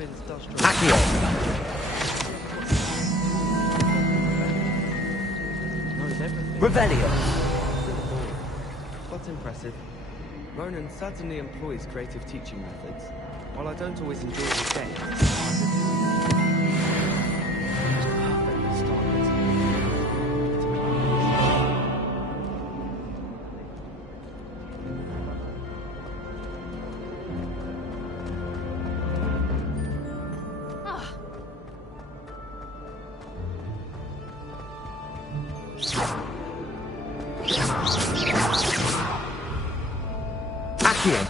Accio. Revelio. That's impressive. Ronan certainly employs creative teaching methods. While I don't always enjoy the game, Accio.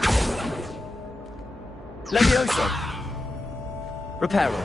Levioso. Reparo.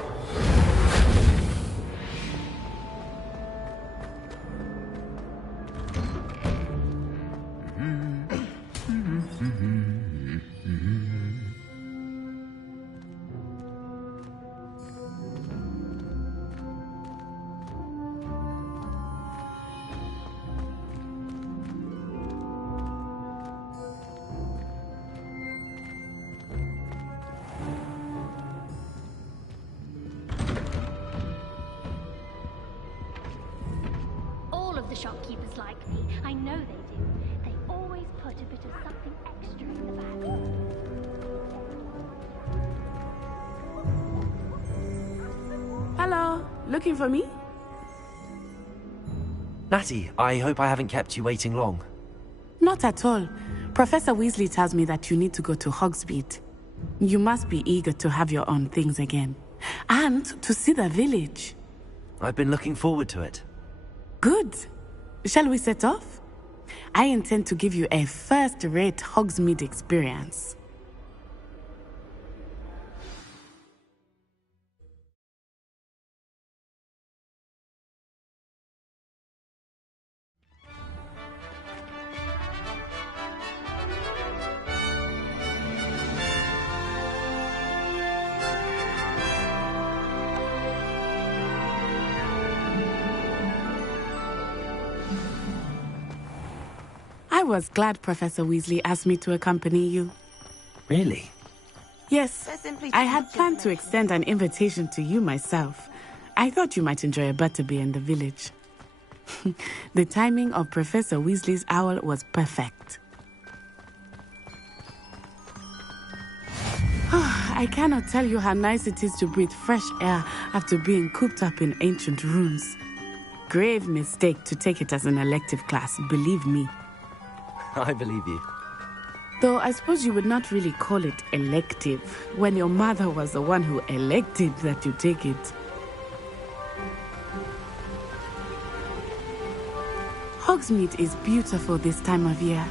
The shopkeepers like me. I know they do. They always put a bit of something extra in the bag. Hello, looking for me? Natty, I hope I haven't kept you waiting long. Not at all. Professor Weasley tells me that you need to go to Hogsmeade. You must be eager to have your own things again. And to see the village. I've been looking forward to it. Good. Shall we set off? I intend to give you a first-rate Hogsmeade experience. I was glad Professor Weasley asked me to accompany you. Really? Yes, I had planned to extend an invitation to you myself. I thought you might enjoy a butterbeer in the village. The timing of Professor Weasley's owl was perfect. I cannot tell you how nice it is to breathe fresh air after being cooped up in ancient rooms. Grave mistake to take it as an elective class, believe me. I believe you. Though I suppose you would not really call it elective when your mother was the one who elected that you take it. Hogsmeade is beautiful this time of year.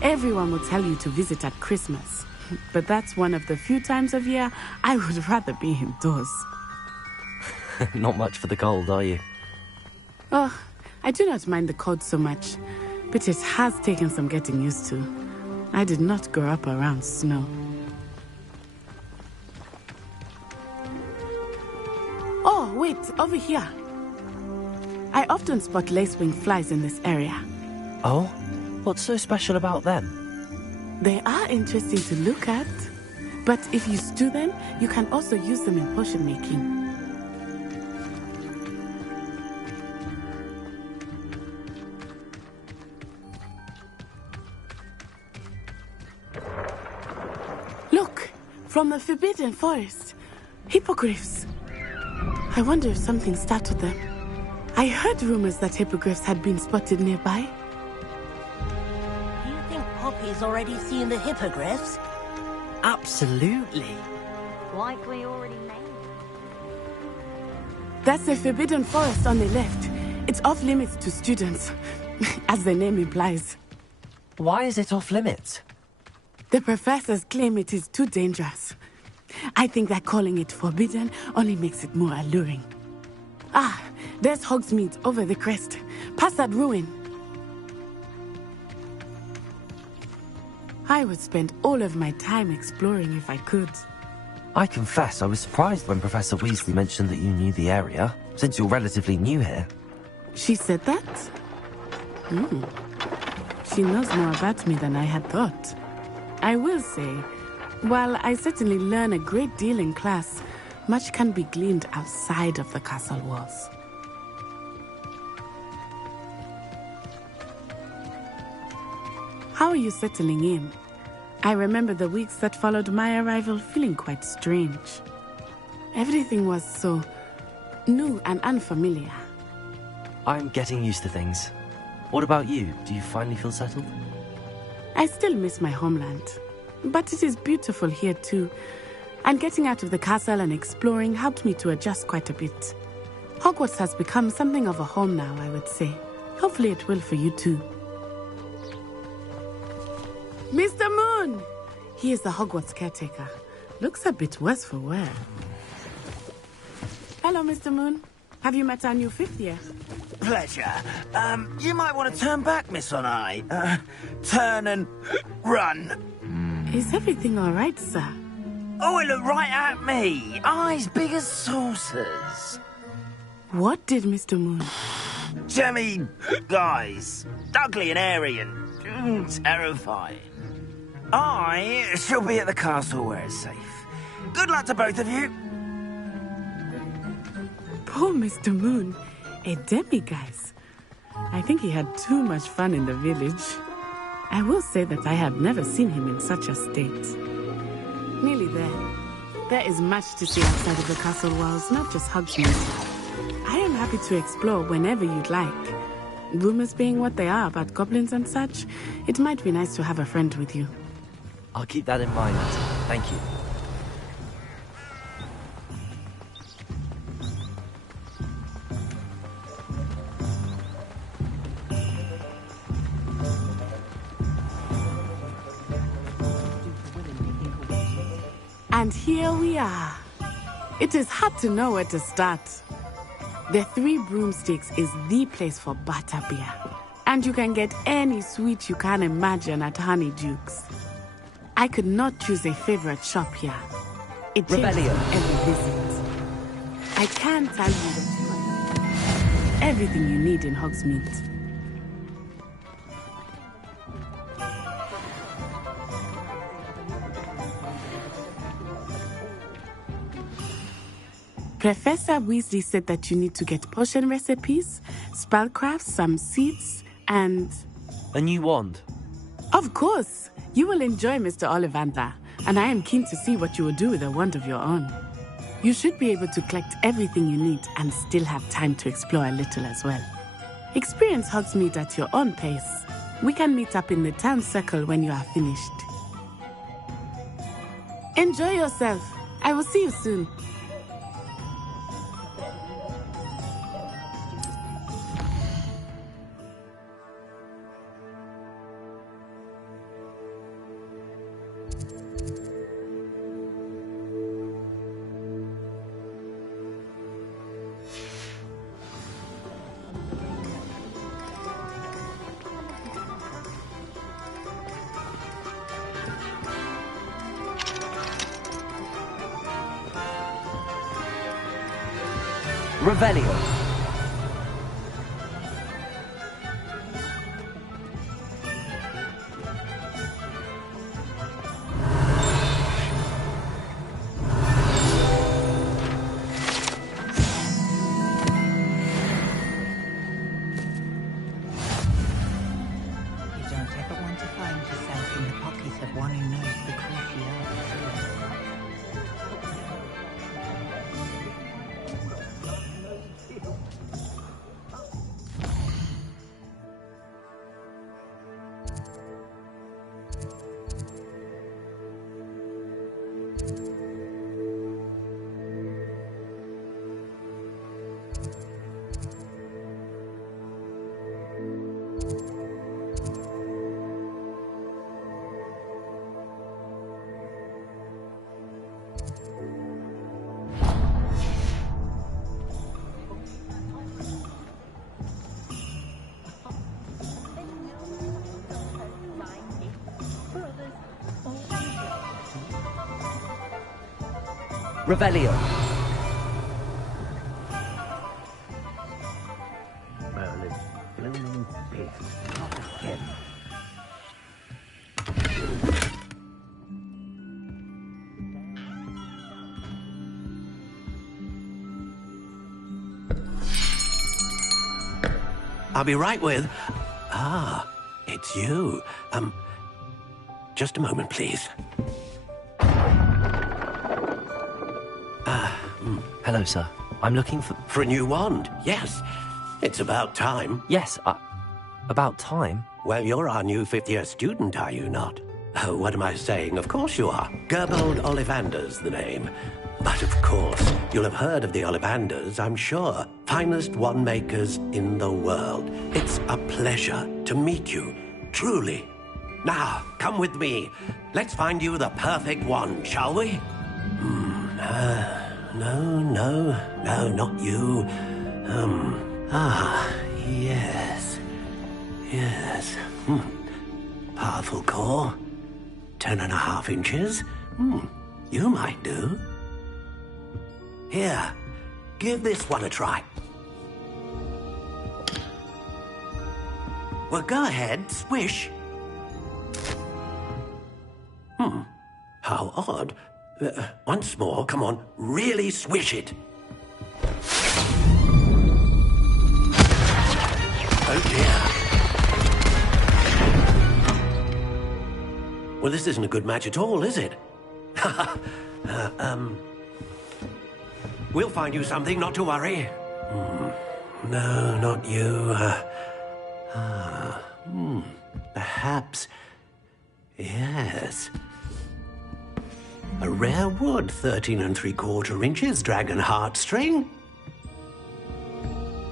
Everyone will tell you to visit at Christmas. But that's one of the few times of year I would rather be indoors. Not much for the cold, are you? Oh, I do not mind the cold so much. But it has taken some getting used to. I did not grow up around snow. Oh, wait, over here. I often spot lacewing flies in this area. Oh? What's so special about them? They are interesting to look at. But if you stew them, you can also use them in potion making. Look, from the Forbidden Forest. Hippogriffs. I wonder if something startled them. I heard rumors that hippogriffs had been spotted nearby. Do you think Poppy's already seen the hippogriffs? Absolutely. Like we already made. That's the Forbidden Forest on the left. It's off limits to students, as the name implies. Why is it off limits? The professors claim it is too dangerous. I think that calling it forbidden only makes it more alluring. Ah, there's Hogsmeade over the crest. Past that ruin. I would spend all of my time exploring if I could. I confess I was surprised when Professor Weasley mentioned that you knew the area, since you're relatively new here. She said that? She knows more about me than I had thought. I will say, while I certainly learn a great deal in class, much can be gleaned outside of the castle walls. How are you settling in? I remember the weeks that followed my arrival feeling quite strange. Everything was so new and unfamiliar. I'm getting used to things. What about you? Do you finally feel settled? I still miss my homeland, but it is beautiful here too. And getting out of the castle and exploring helped me to adjust quite a bit. Hogwarts has become something of a home now, I would say. Hopefully it will for you too. Mr. Moon! He is the Hogwarts caretaker. Looks a bit worse for wear. Hello, Mr. Moon. Have you met our new fifth year? Pleasure. You might want to turn back, Miss On-Eye. Turn and run. Is everything all right, sir? Oh, it looked right at me. Eyes big as saucers. What did Mr. Moon? Jemmy, guys. Ugly and airy and terrifying. I shall be at the castle where it's safe. Good luck to both of you. Poor Mr. Moon. A demiguise. I think he had too much fun in the village. I will say that I have never seen him in such a state. Nearly there. There is much to see outside of the castle walls, not just Hogsmeade. I am happy to explore whenever you'd like. Rumors being what they are about goblins and such, it might be nice to have a friend with you. I'll keep that in mind. Thank you. And here we are. It is hard to know where to start. The Three Broomsticks is the place for butterbeer. And you can get any sweet you can imagine at Honeydukes. I could not choose a favorite shop here. It changes with every visit. I can tell you that you have everything you need in Hogsmeade. Professor Weasley said that you need to get potion recipes, spellcrafts, some seeds, and... A new wand? Of course! You will enjoy Mr. Ollivander, and I am keen to see what you will do with a wand of your own. You should be able to collect everything you need and still have time to explore a little as well. Experience Hogsmeade at your own pace. We can meet up in the town circle when you are finished. Enjoy yourself. I will see you soon. Revelio. You don't ever want to find yourself in the pocket of one who knows the crucial truth. Revelio. Merlin, blooming pig, not again. I'll be right with... Ah, it's you. Just a moment, please. Hello, sir. I'm looking for... For a new wand, yes. It's about time. Yes, about time? Well, you're our new fifth-year student, are you not? Oh, what am I saying? Of course you are. Gerbold Ollivander's the name. But of course, you'll have heard of the Ollivanders, I'm sure. Finest wand makers in the world. It's a pleasure to meet you, truly. Now, come with me. Let's find you the perfect wand, shall we? No, not you. Yes. Powerful core. 10.5 inches. You might do. Here, give this one a try. Well, go ahead, swish. How odd. Once more, come on, really swish it. Oh dear. Well, this isn't a good match at all, is it? We'll find you something, not to worry. No, not you. Perhaps... Yes. A rare wood, 13 3/4 inches, dragon heartstring.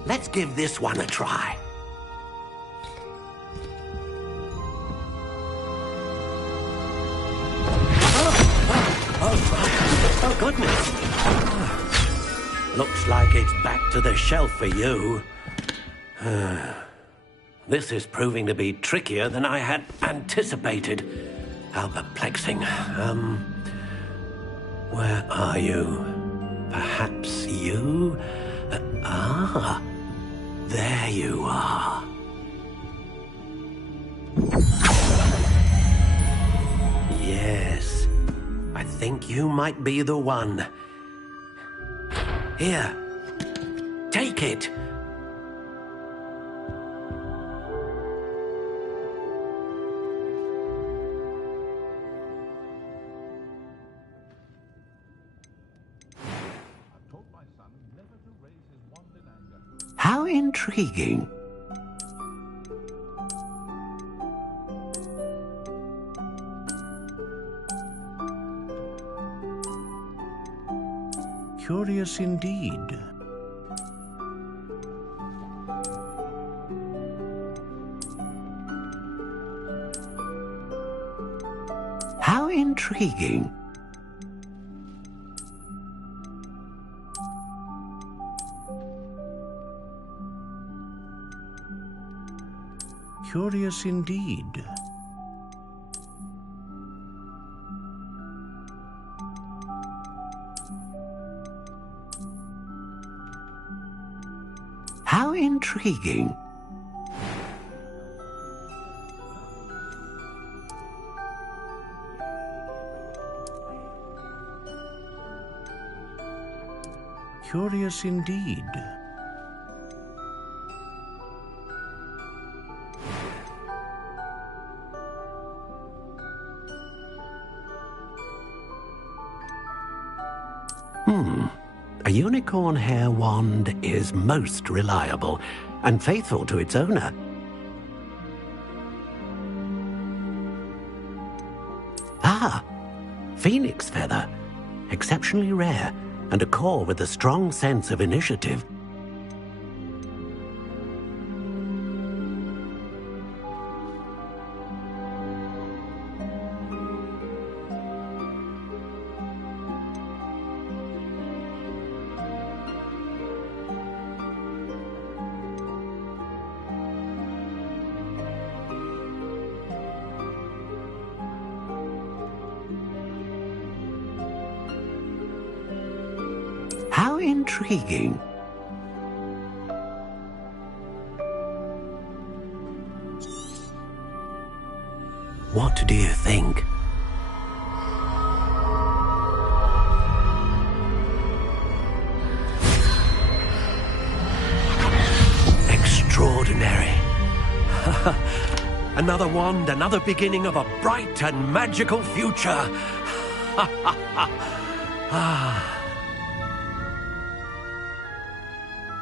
Let's give this one a try. Oh, goodness. Looks like it's back to the shelf for you. This is proving to be trickier than I had anticipated. How perplexing. Where are you? Perhaps you? There you are. Yes, I think you might be the one. Here, take it. How intriguing. Curious indeed. How intriguing. Curious indeed. How intriguing. Curious indeed. A unicorn hair wand is most reliable and faithful to its owner. Ah, phoenix feather. Exceptionally rare, and a core with a strong sense of initiative. How intriguing. What do you think? Extraordinary. Another wand, another beginning of a bright and magical future.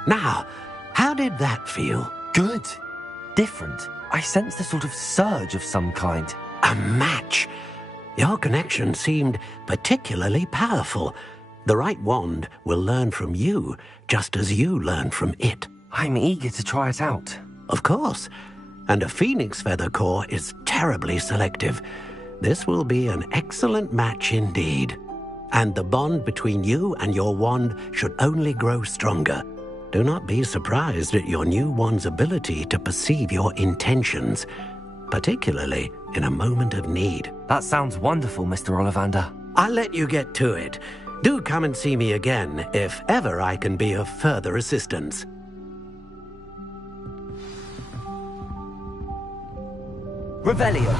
Now, how did that feel? Good. Different. I sensed a sort of surge of some kind. A match. Your connection seemed particularly powerful. The right wand will learn from you, just as you learn from it. I'm eager to try it out. Of course. And a phoenix feather core is terribly selective. This will be an excellent match indeed. And the bond between you and your wand should only grow stronger. Do not be surprised at your new wand's ability to perceive your intentions, particularly in a moment of need. That sounds wonderful, Mr. Ollivander. I'll let you get to it. Do come and see me again if ever I can be of further assistance. Revelio.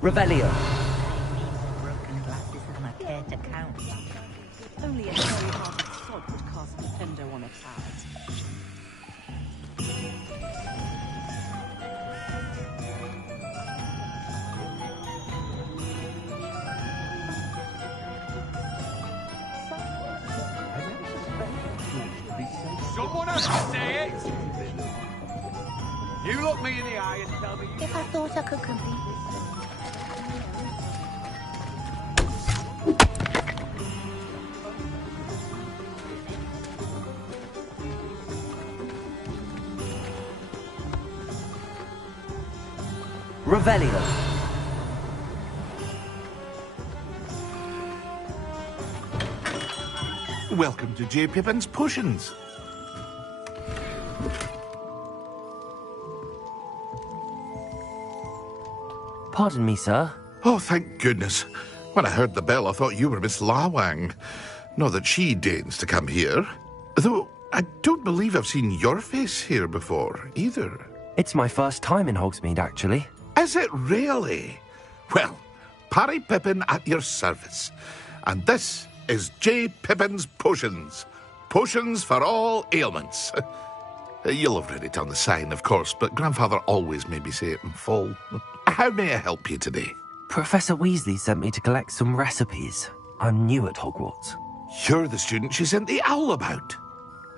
Revelio. Broken glasses and I care to count. Only a very-hearted sod would cast Defendo on a cloud. Someone else say it! You look me in the eye and tell me you... If I thought I could compete with Revelio. Welcome to J. Pippin's Potions. Pardon me, sir. Oh, thank goodness. When I heard the bell, I thought you were Miss Lawang. Not that she deigns to come here. Though, I don't believe I've seen your face here before, either. It's my first time in Hogsmeade, actually. Is it really? Well, Parry Pippin at your service. And this is J. Pippin's Potions. Potions for all ailments. You'll have read it on the sign, of course, but Grandfather always made me say it in full. How may I help you today? Professor Weasley sent me to collect some recipes. I'm new at Hogwarts. You're the student she sent the owl about.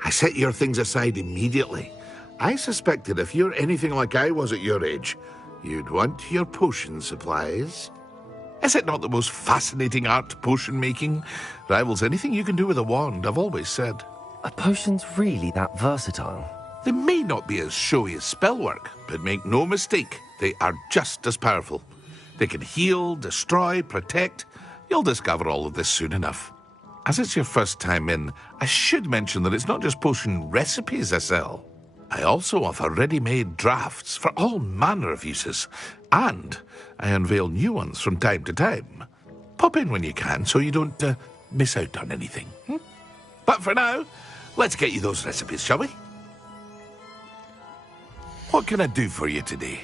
I set your things aside immediately. I suspected if you're anything like I was at your age, you'd want your potion supplies. Is it not the most fascinating art, potion making? Rivals anything you can do with a wand, I've always said. Are potions really that versatile? They may not be as showy as spellwork, but make no mistake, they are just as powerful. They can heal, destroy, protect. You'll discover all of this soon enough. As it's your first time in, I should mention that it's not just potion recipes I sell. I also offer ready-made drafts for all manner of uses, and I unveil new ones from time to time. Pop in when you can so you don't miss out on anything. But for now, let's get you those recipes, shall we? What can I do for you today?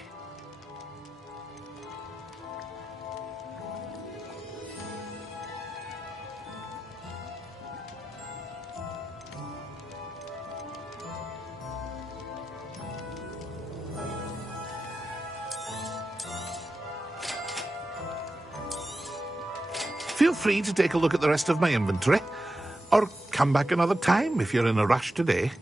Feel free to take a look at the rest of my inventory, or come back another time if you're in a rush today.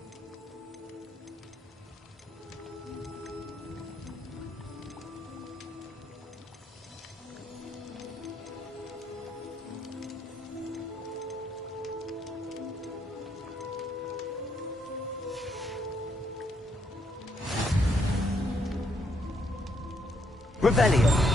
Revelio.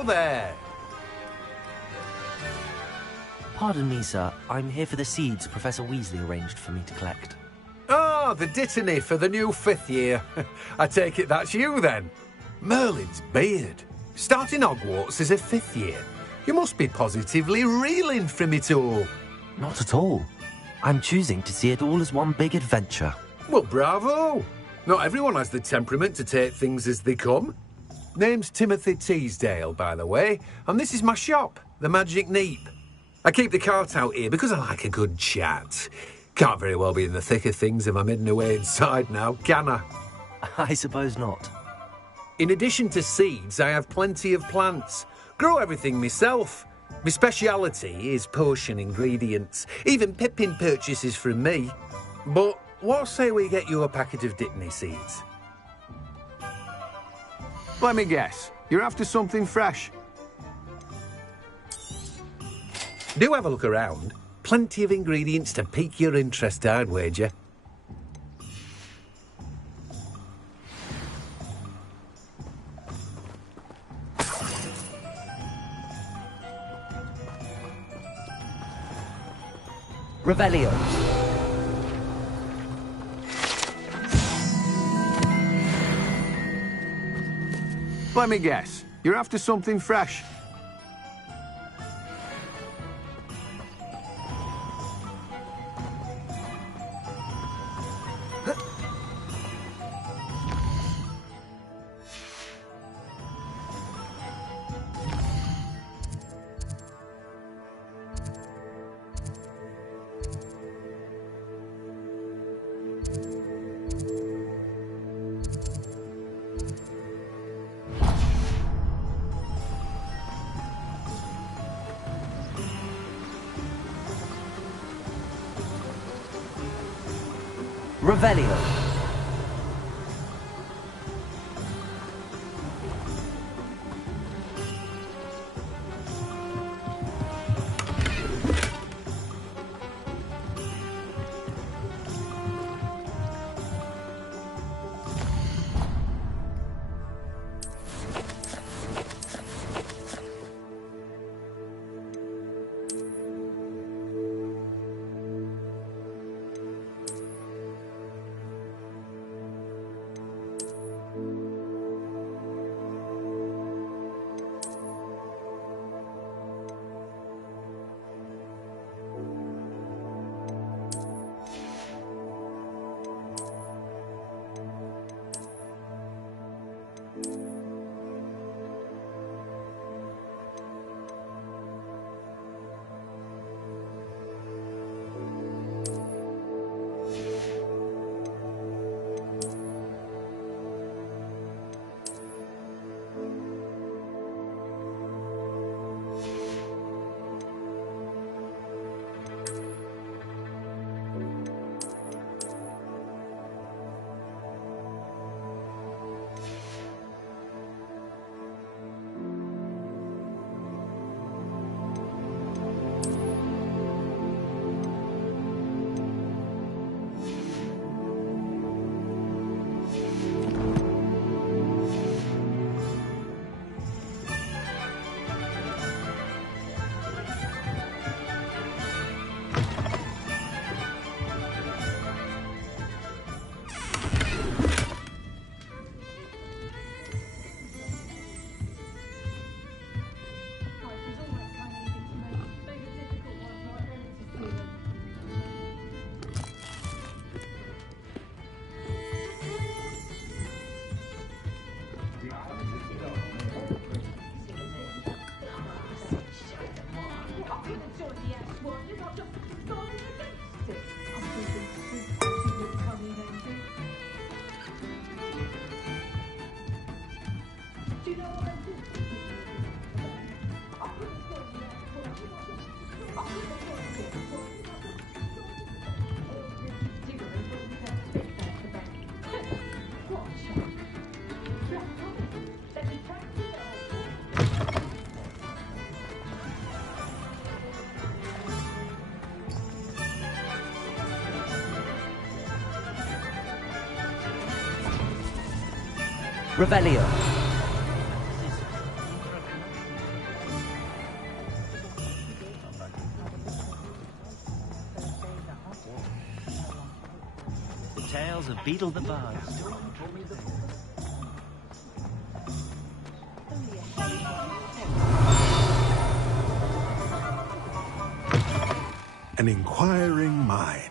Hello there. Pardon me, sir. I'm here for the seeds Professor Weasley arranged for me to collect. Oh, the dittany for the new 5th year. I take it that's you, then. Merlin's beard. Starting Hogwarts as a 5th year. You must be positively reeling from it all. Not at all. I'm choosing to see it all as one big adventure. Well, bravo. Not everyone has the temperament to take things as they come. Name's Timothy Teasdale, by the way, and this is my shop, the Magic Neep. I keep the cart out here because I like a good chat. Can't very well be in the thick of things if I'm hidden away inside now, can I? I suppose not. In addition to seeds, I have plenty of plants. Grow everything myself. My speciality is potion ingredients. Even Pippin purchases from me. But what say we get you a packet of Dittany seeds? Let me guess. You're after something fresh. Do have a look around. Plenty of ingredients to pique your interest, I'd wager. Revelio. Let me guess. You're after something fresh. Revelio. Revelio. Tales of Beetle the Bard. An inquiring mind.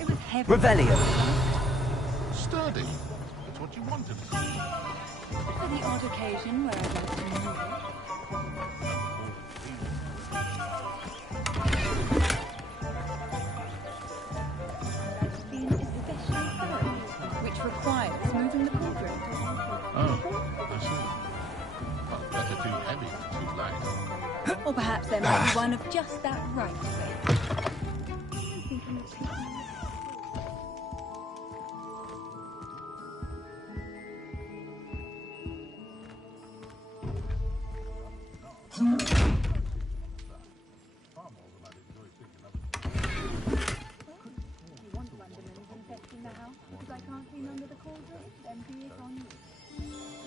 It was heavy. Revelio. Sturdy. It's what you wanted. For the odd occasion where I'd like to move it. I've been especially thorough, which requires moving the cauldron. Oh, I see. Well, better too heavy than too light. Or perhaps there might be one of just that right weight.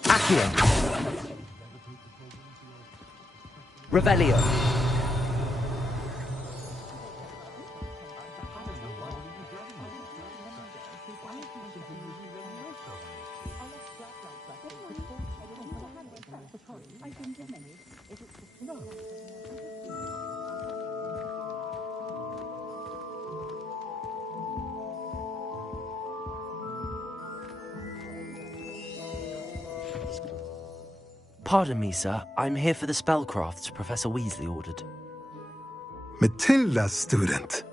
Accio. Revelio. Pardon me, sir. I'm here for the spellcrafts Professor Weasley ordered. Matilda's student.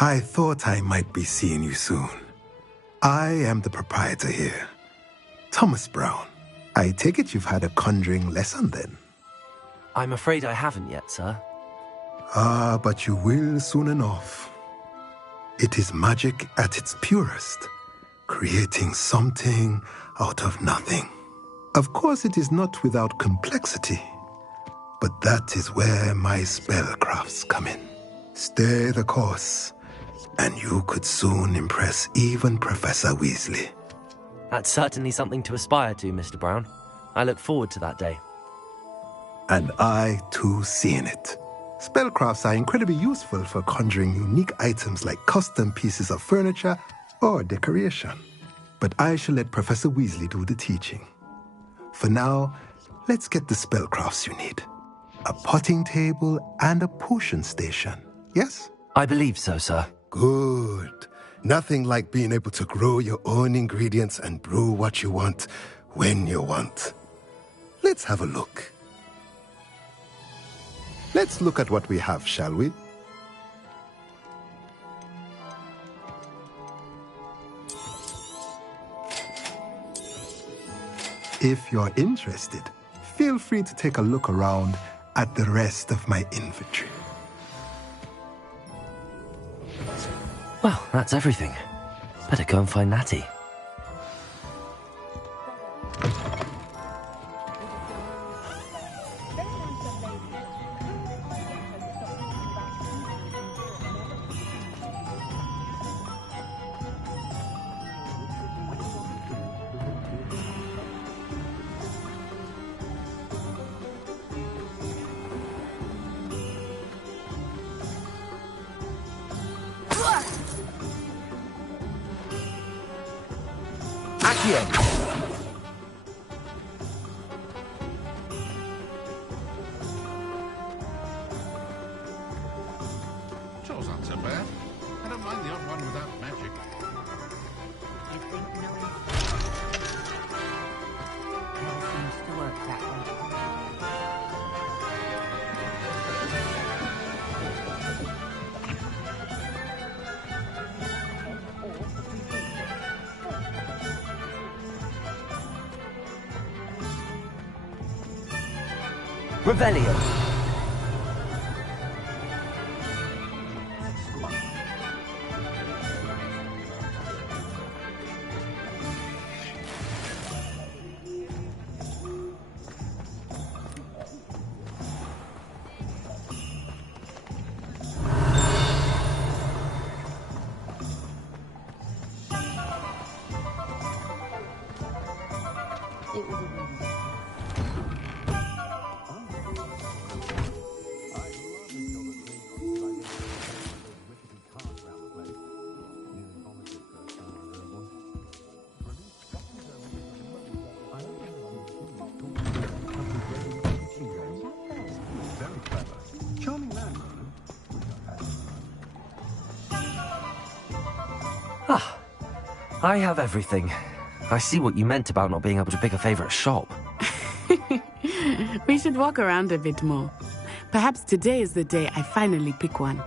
I thought I might be seeing you soon. I am the proprietor here, Thomas Brown. I take it you've had a conjuring lesson then? I'm afraid I haven't yet, sir. Ah, but you will soon enough. It is magic at its purest, creating something out of nothing. Of course, it is not without complexity, but that is where my spellcrafts come in. Stay the course, and you could soon impress even Professor Weasley. That's certainly something to aspire to, Mr. Brown. I look forward to that day. And I, too, seeing it. Spellcrafts are incredibly useful for conjuring unique items like custom pieces of furniture or decoration. But I shall let Professor Weasley do the teaching. For now, let's get the spellcrafts you need. A potting table and a potion station, yes? I believe so, sir. Good. Nothing like being able to grow your own ingredients and brew what you want, when you want. Let's have a look. Let's look at what we have, shall we? If you're interested, feel free to take a look around at the rest of my inventory. Well, that's everything. Better go and find Natty. Chore's not so bad. I don't mind the odd one without magic. You think knowing never seems to work that way. Revelio. I have everything. I see what you meant about not being able to pick a favorite shop. We should walk around a bit more. Perhaps today is the day I finally pick one.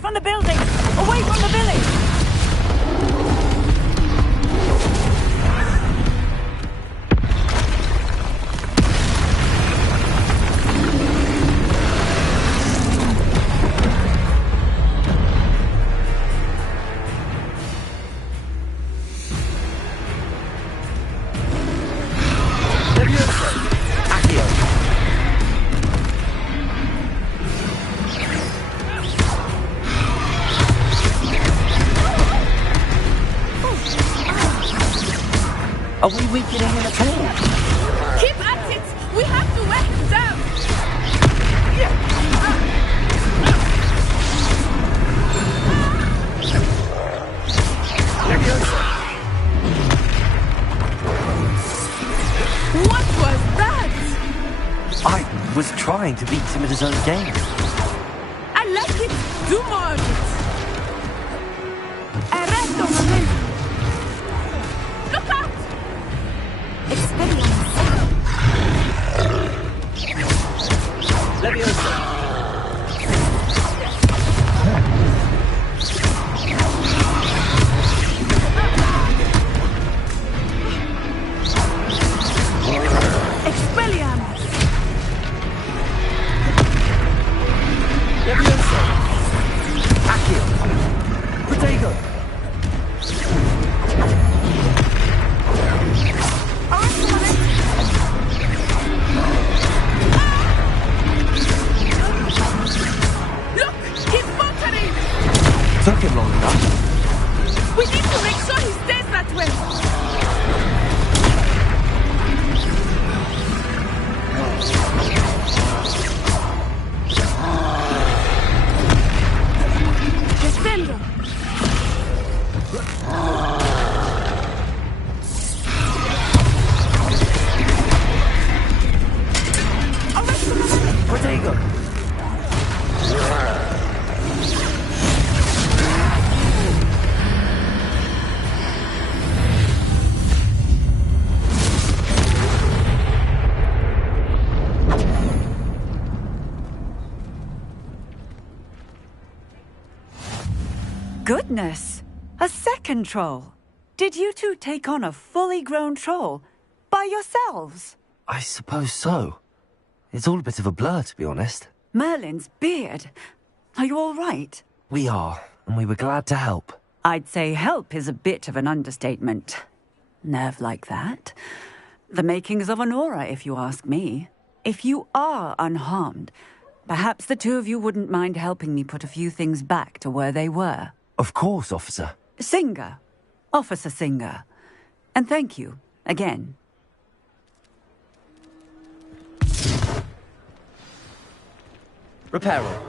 From the building! Away from the village! Are we weakening him at all? Keep at it! We have to wear him down! What was that? I was trying to beat him at his own game. I like it! Do more of it! Arresto momento! Look out! Leviosa! Expelliarmus! Leviosa! Accio! Protego! Took him long enough. We need to make sure he stays that way. Defendo. Protego. Goodness! A second troll! Did you two take on a fully grown troll? By yourselves? I suppose so. It's all a bit of a blur, to be honest. Merlin's beard. Are you all right? We are, and we were glad to help. I'd say help is a bit of an understatement. Nerve like that. The makings of an aura, if you ask me. If you are unharmed, perhaps the two of you wouldn't mind helping me put a few things back to where they were. Of course, officer. Singer. Officer Singer. And thank you, again. Reparo.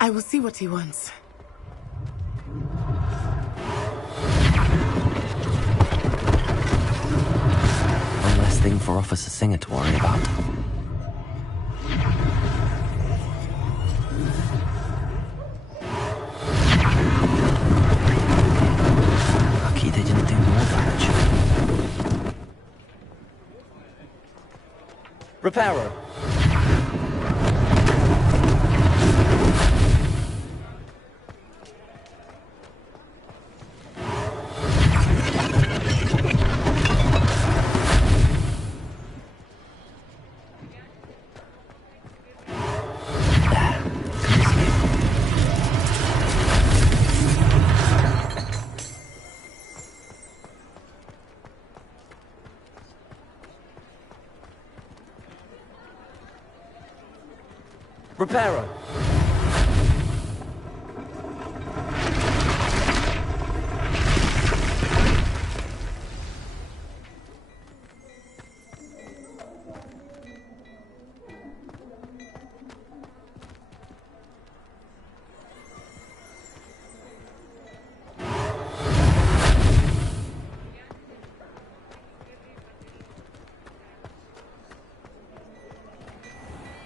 I will see what he wants. One less thing for Officer Singer to worry about. Lucky they didn't do more damage. Reparo. Reparo.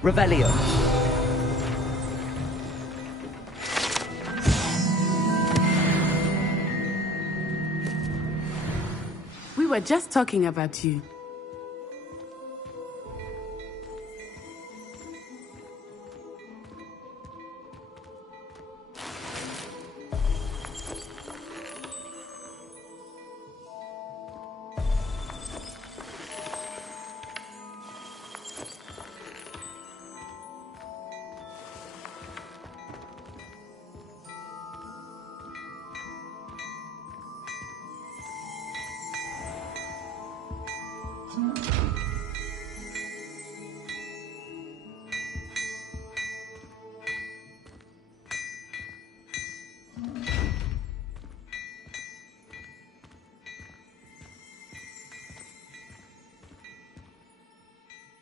Revelio. We were just talking about you.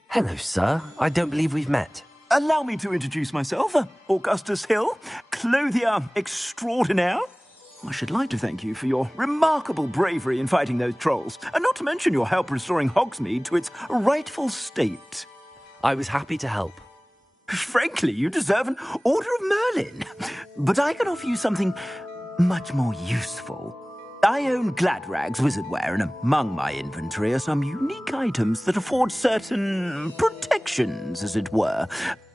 Hello, sir. I don't believe we've met. Allow me to introduce myself, Augustus Hill, clothier extraordinaire. I should like to thank you for your remarkable bravery in fighting those trolls, and not to mention your help restoring Hogsmeade to its rightful state. I was happy to help. Frankly, you deserve an Order of Merlin. But I can offer you something much more useful. I own Gladrag's wizardware, and among my inventory are some unique items that afford certain protections, as it were.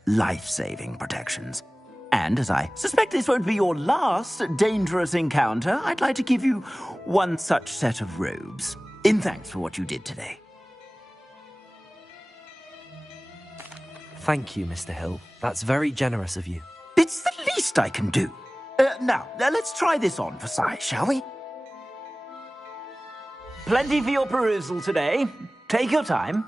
Life-saving protections. And as I suspect this won't be your last dangerous encounter, I'd like to give you one such set of robes, in thanks for what you did today. Thank you, Mr. Hill. That's very generous of you. It's the least I can do. Now, let's try this on for size, shall we? Plenty for your perusal today. Take your time.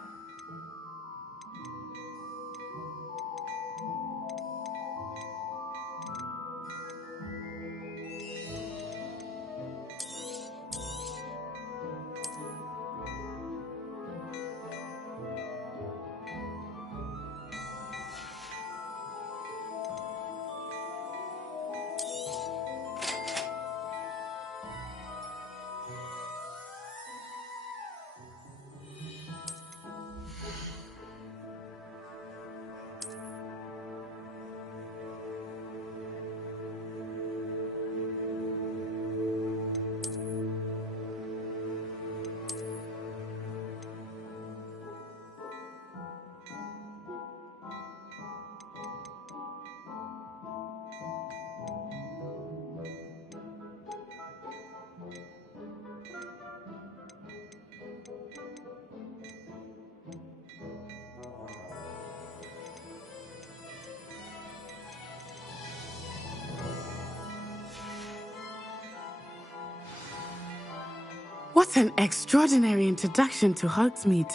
What an extraordinary introduction to Hogsmeade.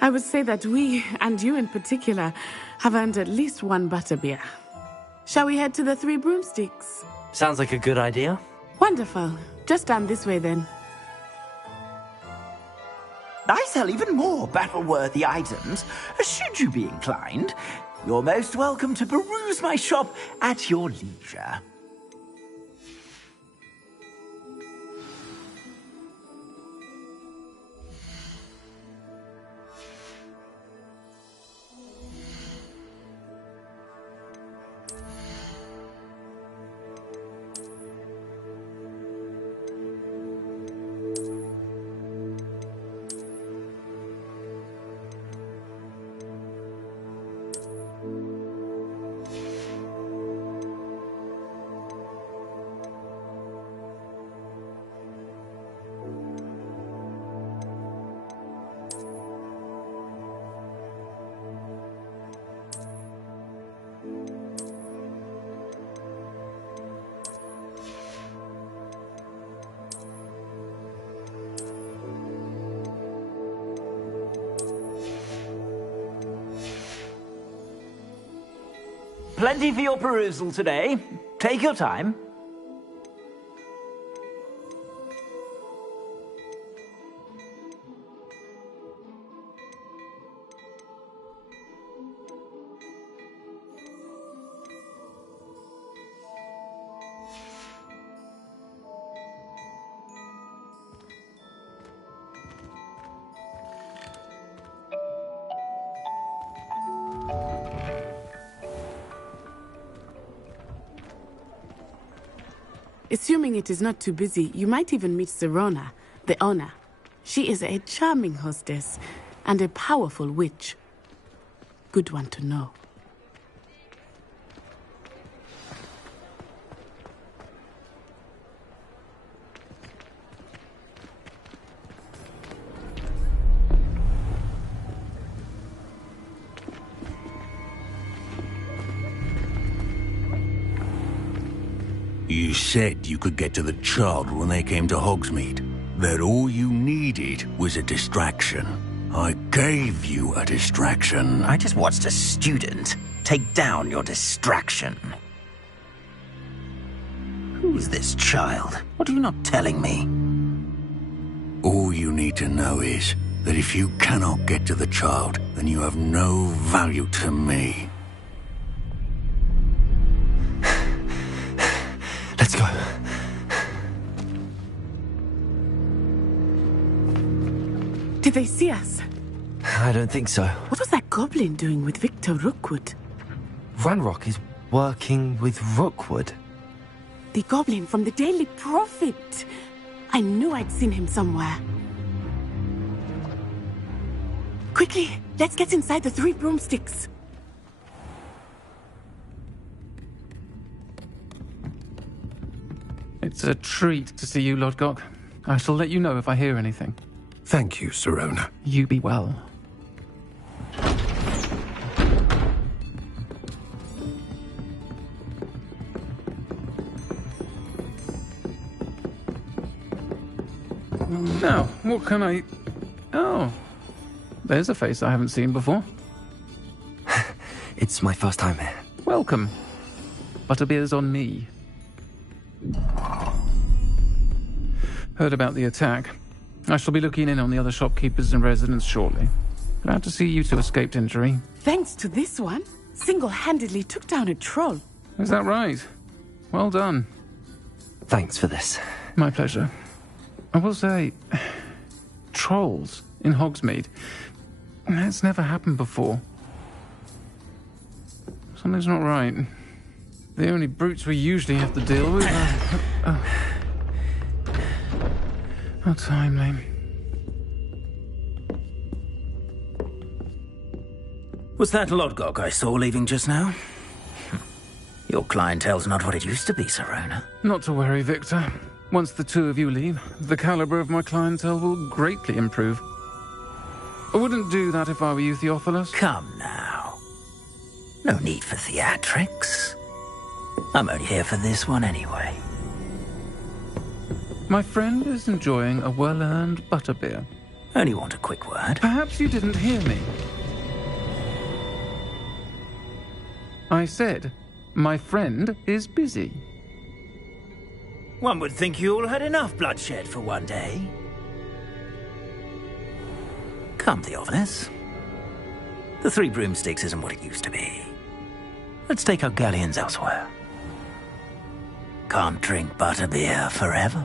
I would say that we, and you in particular, have earned at least one butterbeer. Shall we head to the Three Broomsticks? Sounds like a good idea. Wonderful. Just down this way then. I sell even more battle-worthy items, should you be inclined. You're most welcome to peruse my shop at your leisure. Plenty for your perusal today. Take your time. Assuming it is not too busy, you might even meet Sirona, the owner. She is a charming hostess and a powerful witch. Good one to know. You said you could get to the child when they came to Hogsmeade. That all you needed was a distraction. I gave you a distraction. I just watched a student take down your distraction. Who's this child? What are you not telling me? All you need to know is that if you cannot get to the child, then you have no value to me. Let's go. Did they see us? I don't think so. What was that goblin doing with Victor Rookwood? Ranrock is working with Rookwood. The goblin from the Daily Prophet. I knew I'd seen him somewhere. Quickly, let's get inside the 3 broomsticks. It's a treat to see you, Lodgok. I shall let you know if I hear anything. Thank you, Sirona. You be well. Now, what can I... Oh, there's a face I haven't seen before. It's my first time here. Welcome. Butterbeer's on me. Heard about the attack. I shall be looking in on the other shopkeepers and residents shortly. Glad to see you two escaped injury. Thanks to this one, single-handedly took down a troll. Is that right? Well done. Thanks for this. My pleasure. I will say, trolls in Hogsmeade. That's never happened before. Something's not right. The only brutes we usually have to deal with are... How timely. Was that Lodgok I saw leaving just now? Your clientele's not what it used to be, Sirona. Not to worry, Victor. Once the 2 of you leave, the caliber of my clientele will greatly improve. I wouldn't do that if I were you, Theophilus. Come now. No need for theatrics. I'm only here for this one anyway. My friend is enjoying a well-earned butterbeer. Only want a quick word. Perhaps you didn't hear me. I said, my friend is busy. One would think you all had enough bloodshed for one day. Come, Theophilus. The 3 broomsticks isn't what it used to be. Let's take our galleons elsewhere. Can't drink butterbeer forever.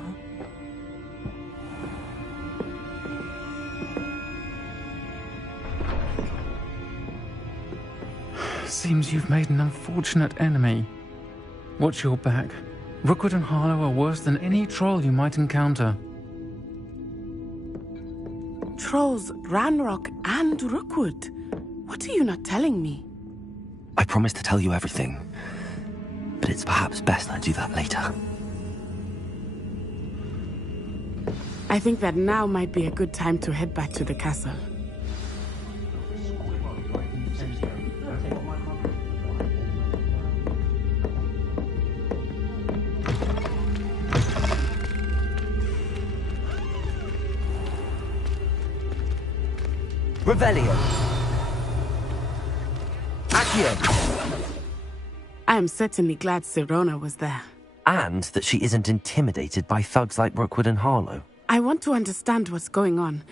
Seems you've made an unfortunate enemy. Watch your back. Rookwood and Harlow are worse than any troll you might encounter. Trolls, Ranrock, and Rookwood. What are you not telling me? I promise to tell you everything, but it's perhaps best I do that later. I think that now might be a good time to head back to the castle. Revelio. Accio. I am certainly glad Sirona was there. And that she isn't intimidated by thugs like Rookwood and Harlow. I want to understand what's going on,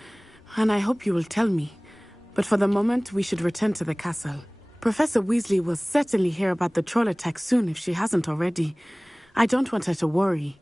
and I hope you will tell me. But for the moment, we should return to the castle. Professor Weasley will certainly hear about the troll attack soon if she hasn't already. I don't want her to worry.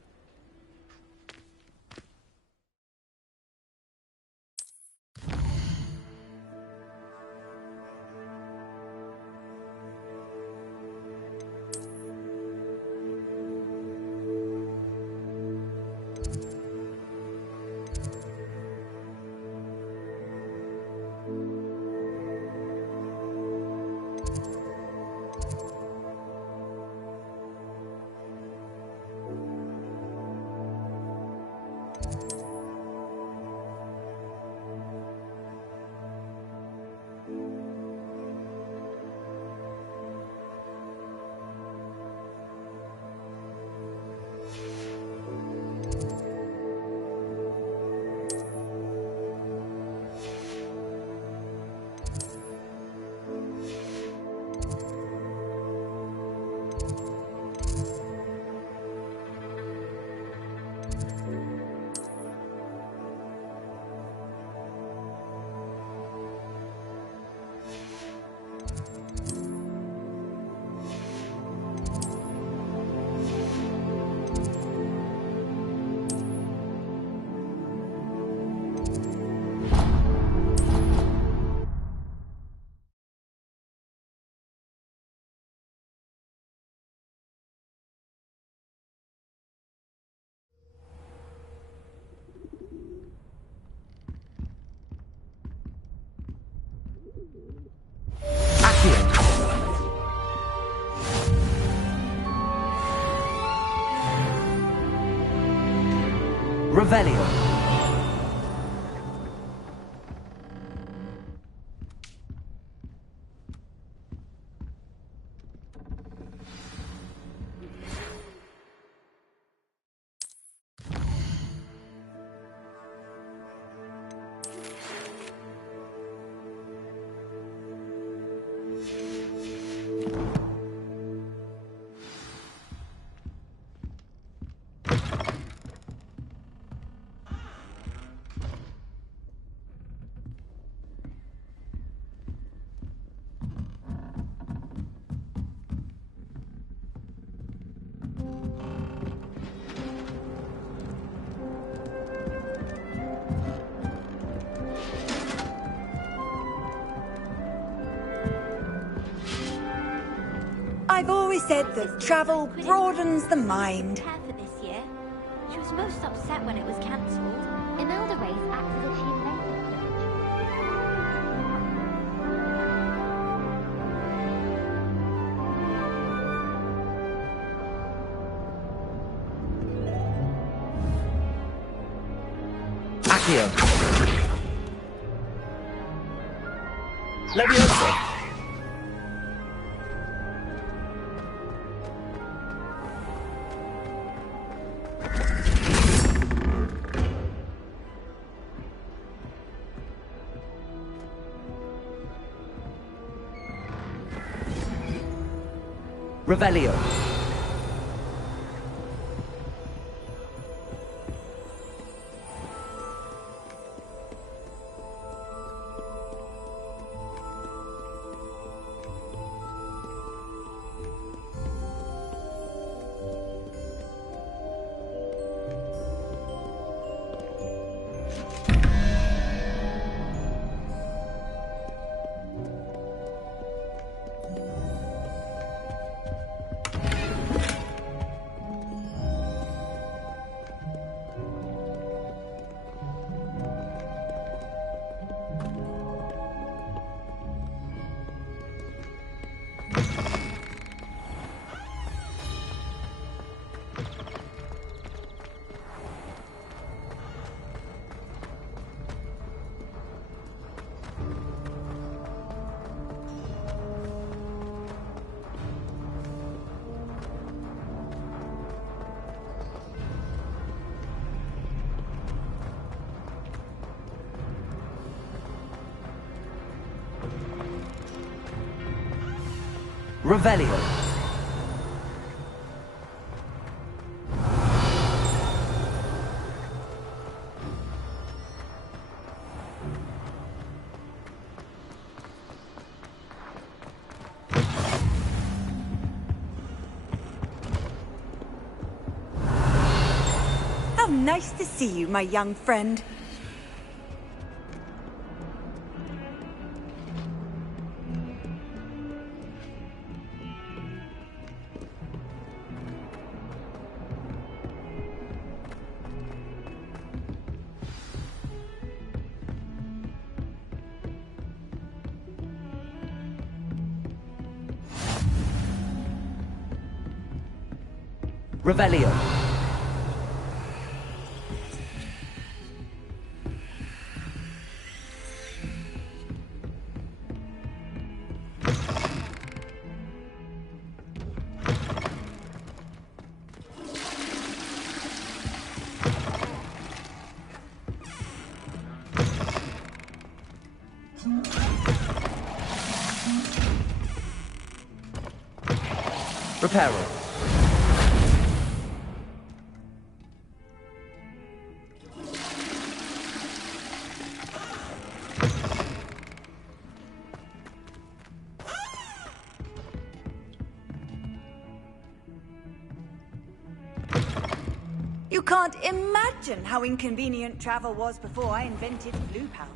Accio. Revelio. I've always said that travel broadens the mind. For this year. She was most upset when it was cancelled. Imelda Reyes acts as if she invented Accio. Leviosa. Revelio. Revelio. How nice to see you, my young friend. Revelio. Reparo. You can't imagine how inconvenient travel was before I invented blue powder.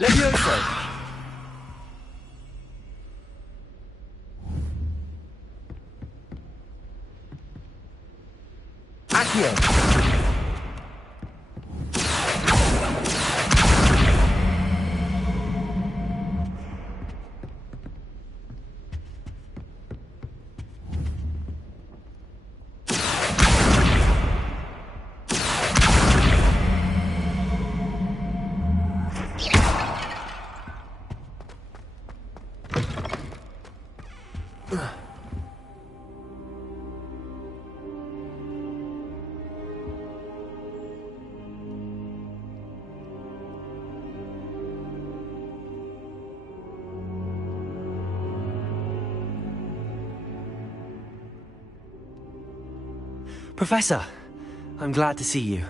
Levioso! Accio! Professor, I'm glad to see you.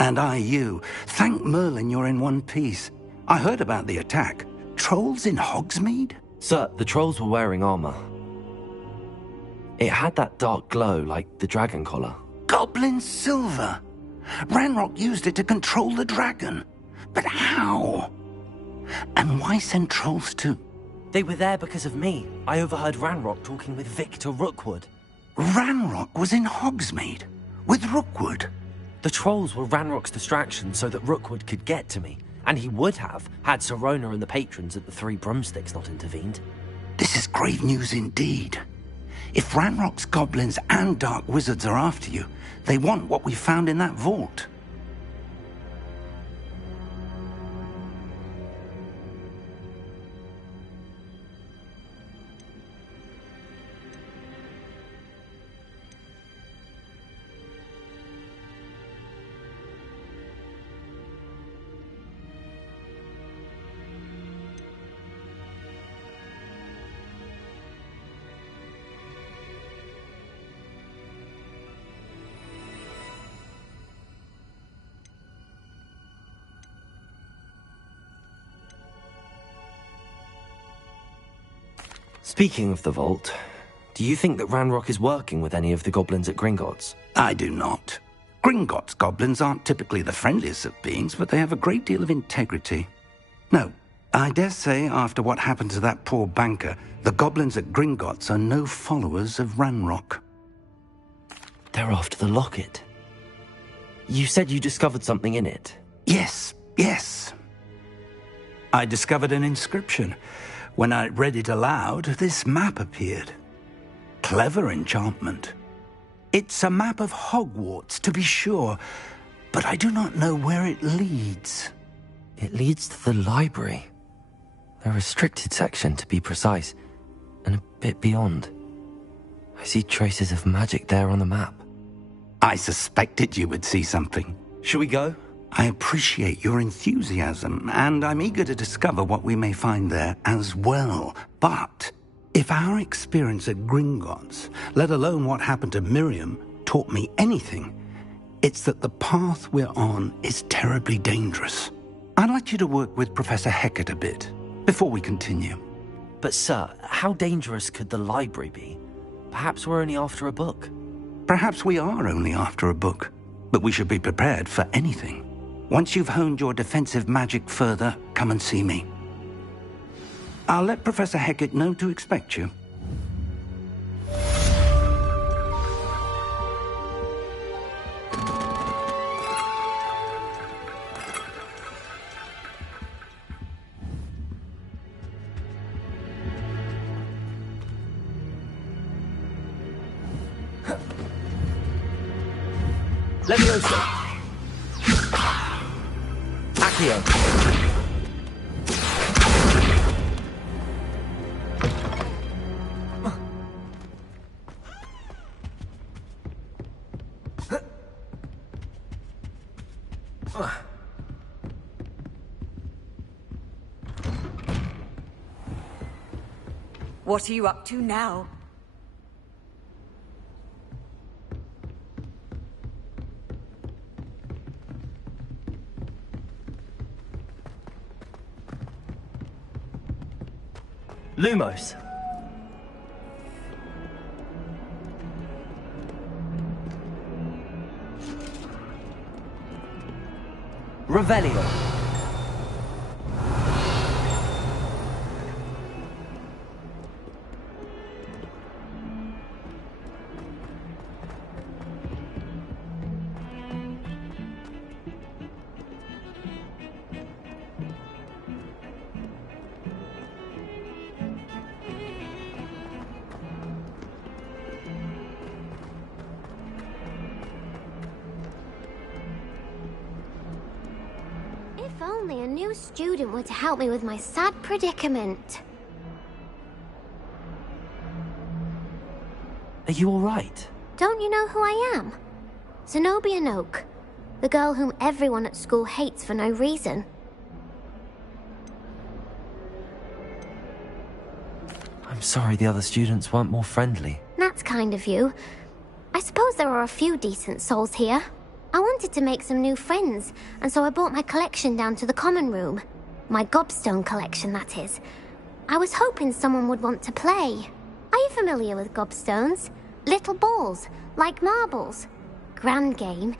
And I you. Thank Merlin you're in one piece. I heard about the attack. Trolls in Hogsmeade? Sir, the trolls were wearing armor. It had that dark glow like the dragon collar. Goblin silver! Ranrock used it to control the dragon. But how? And why send trolls to... They were there because of me. I overheard Ranrock talking with Victor Rookwood. Ranrock was in Hogsmeade? With Rookwood? The trolls were Ranrock's distraction so that Rookwood could get to me. And he would have, had Sirona and the patrons at the Three Broomsticks not intervened. This is grave news indeed. If Ranrock's goblins and dark wizards are after you, they want what we found in that vault. Speaking of the vault, do you think that Ranrock is working with any of the goblins at Gringotts? I do not. Gringotts goblins aren't typically the friendliest of beings, but they have a great deal of integrity. No, I dare say after what happened to that poor banker, the goblins at Gringotts are no followers of Ranrock. They're after the locket. You said you discovered something in it. Yes. I discovered an inscription. When I read it aloud, this map appeared. Clever enchantment. It's a map of Hogwarts, to be sure, but I do not know where it leads. It leads to the library. The restricted section, to be precise, and a bit beyond. I see traces of magic there on the map. I suspected you would see something. Shall we go? I appreciate your enthusiasm, and I'm eager to discover what we may find there as well. But if our experience at Gringotts, let alone what happened to Miriam, taught me anything, it's that the path we're on is terribly dangerous. I'd like you to work with Professor Hecat a bit before we continue. But sir, how dangerous could the library be? Perhaps we're only after a book. Perhaps we are only after a book, but we should be prepared for anything. Once you've honed your defensive magic further, come and see me. I'll let Professor Hecat know to expect you. Levioso! Accio! What are you up to now? Lumos. Revelio. If only a new student were to help me with my sad predicament. Are you alright? Don't you know who I am? Zenobia Noak, the girl whom everyone at school hates for no reason. I'm sorry the other students weren't more friendly. That's kind of you. I suppose there are a few decent souls here. I wanted to make some new friends, and so I brought my collection down to the common room. My gobstone collection, that is. I was hoping someone would want to play. Are you familiar with gobstones? Little balls, like marbles. Grand game.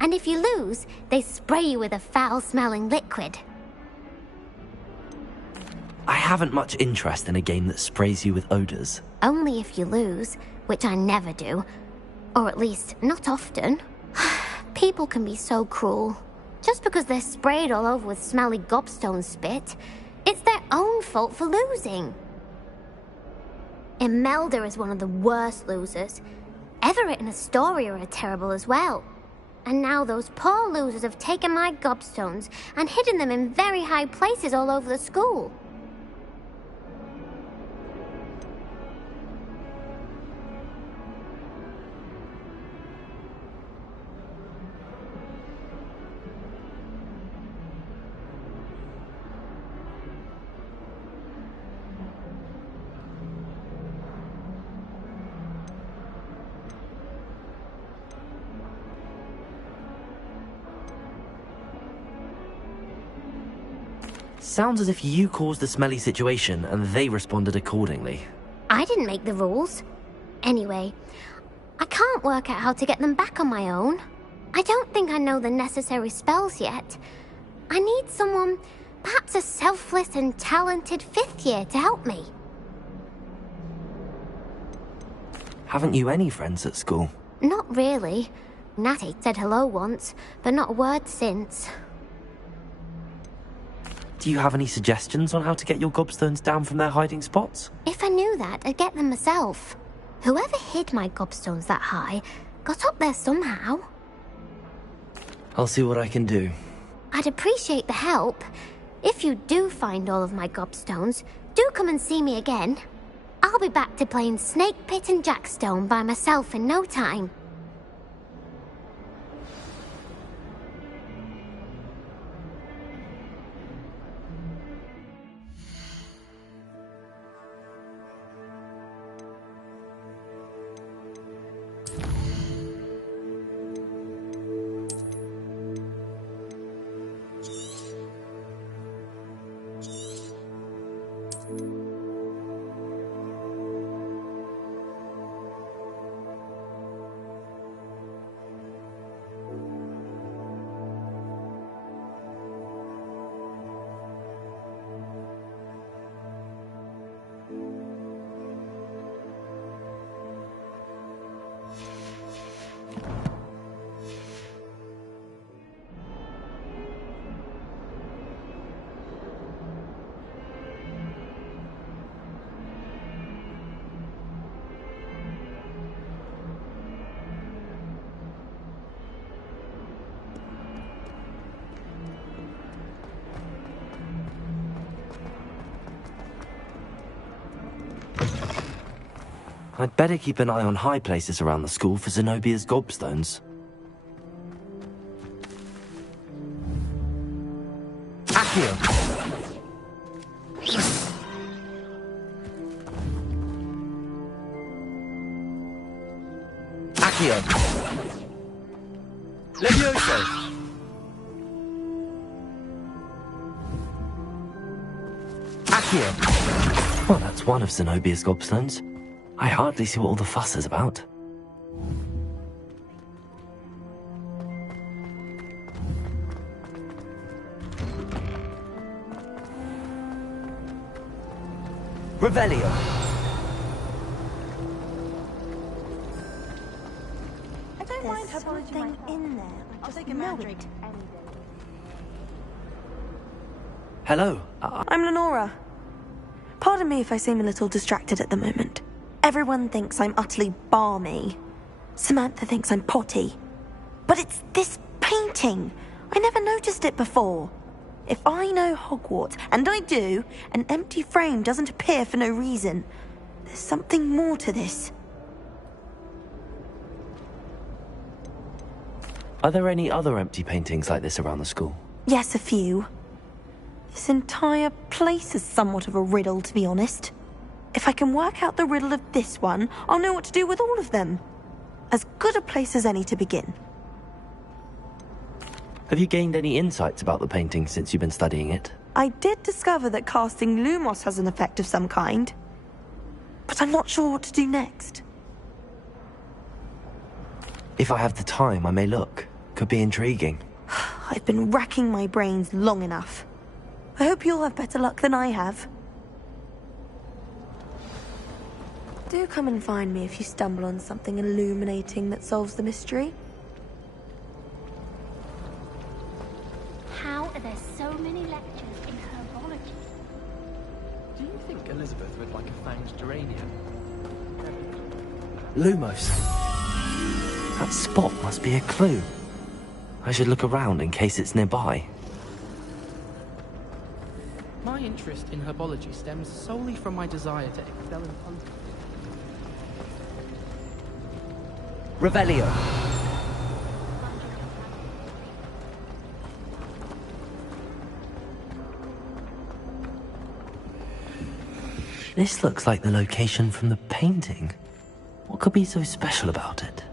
And if you lose, they spray you with a foul-smelling liquid. I haven't much interest in a game that sprays you with odours. Only if you lose, which I never do. Or at least, not often. People can be so cruel. Just because they're sprayed all over with smelly gobstone spit, it's their own fault for losing. Imelda is one of the worst losers. Everett and Astoria are terrible as well. And now those poor losers have taken my gobstones and hidden them in very high places all over the school. Sounds as if you caused the smelly situation and they responded accordingly. I didn't make the rules. Anyway, I can't work out how to get them back on my own. I don't think I know the necessary spells yet. I need someone, perhaps a selfless and talented 5th year to help me. Haven't you any friends at school? Not really. Natty said hello once, but not a word since. Do you have any suggestions on how to get your gobstones down from their hiding spots? If I knew that, I'd get them myself. Whoever hid my gobstones that high got up there somehow. I'll see what I can do. I'd appreciate the help. If you do find all of my gobstones, do come and see me again. I'll be back to playing Snake Pit and Jackstone by myself in no time. I'd better keep an eye on high places around the school for Zenobia's gobstones. Accio! Accio! Levioso! Accio! Well, that's one of Zenobia's gobstones. I hardly see what all the fuss is about. Revelio. I don't mind her something in there. I'll take a magic. Hello. I'm Lenora. Pardon me if I seem a little distracted at the moment. Everyone thinks I'm utterly balmy. Samantha thinks I'm potty. But it's this painting. I never noticed it before. If I know Hogwarts, and I do, an empty frame doesn't appear for no reason. There's something more to this. Are there any other empty paintings like this around the school? Yes, a few. This entire place is somewhat of a riddle, to be honest. If I can work out the riddle of this one, I'll know what to do with all of them. As good a place as any to begin. Have you gained any insights about the painting since you've been studying it? I did discover that casting Lumos has an effect of some kind. But I'm not sure what to do next. If I have the time, I may look. Could be intriguing. I've been racking my brains long enough. I hope you'll have better luck than I have. Do come and find me if you stumble on something illuminating that solves the mystery. How are there so many lectures in herbology? Do you think Elizabeth would like a fanged geranium? Lumos. That spot must be a clue. I should look around in case it's nearby. My interest in herbology stems solely from my desire to excel in hunting. Revelio. This looks like the location from the painting. What could be so special about it?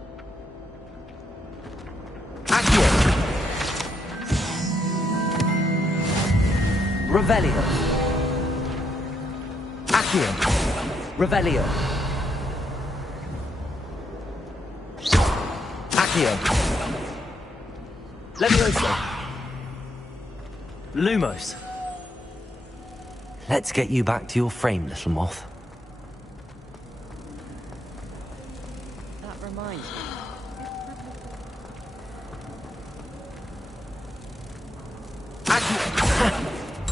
Accio! Revelio. Accio. Revelio. Accio. Levioso. Lumos. Let's get you back to your frame, little moth. That reminds me.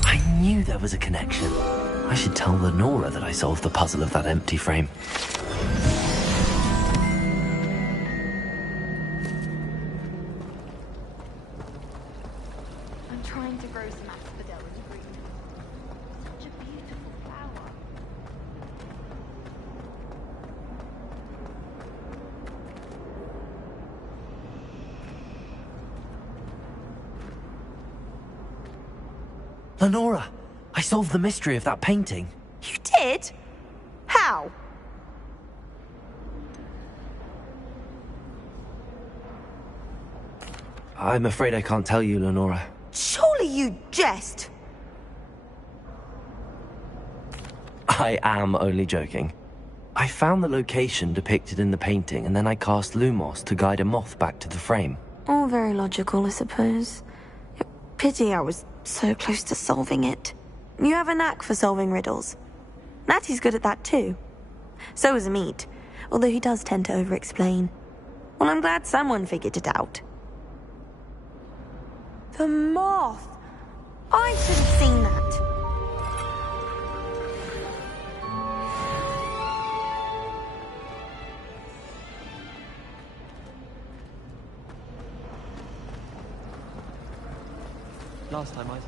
I knew there was a connection. I should tell Lenora that I solved the puzzle of that empty frame. I'm trying to grow some asphodel in green. Such a beautiful flower. Lenora, I solved the mystery of that painting. You did? How? I'm afraid I can't tell you, Lenora. Surely you jest. I am only joking. I found the location depicted in the painting, and then I cast Lumos to guide a moth back to the frame. All very logical, I suppose. Pity I was so close to solving it. You have a knack for solving riddles. Natty's good at that too. So is Amit, although he does tend to over-explain. Well, I'm glad someone figured it out. The moth! I should have seen that. Last time I saw it.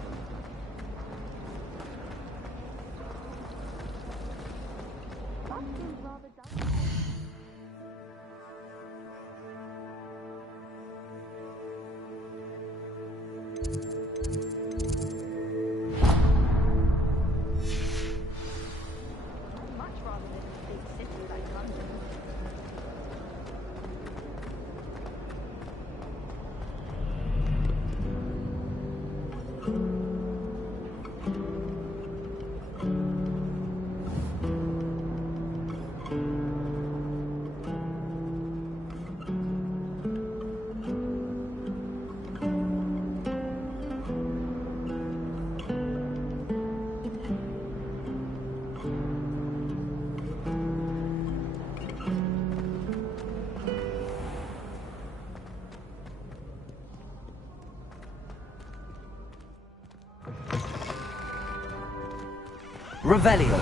Revelio.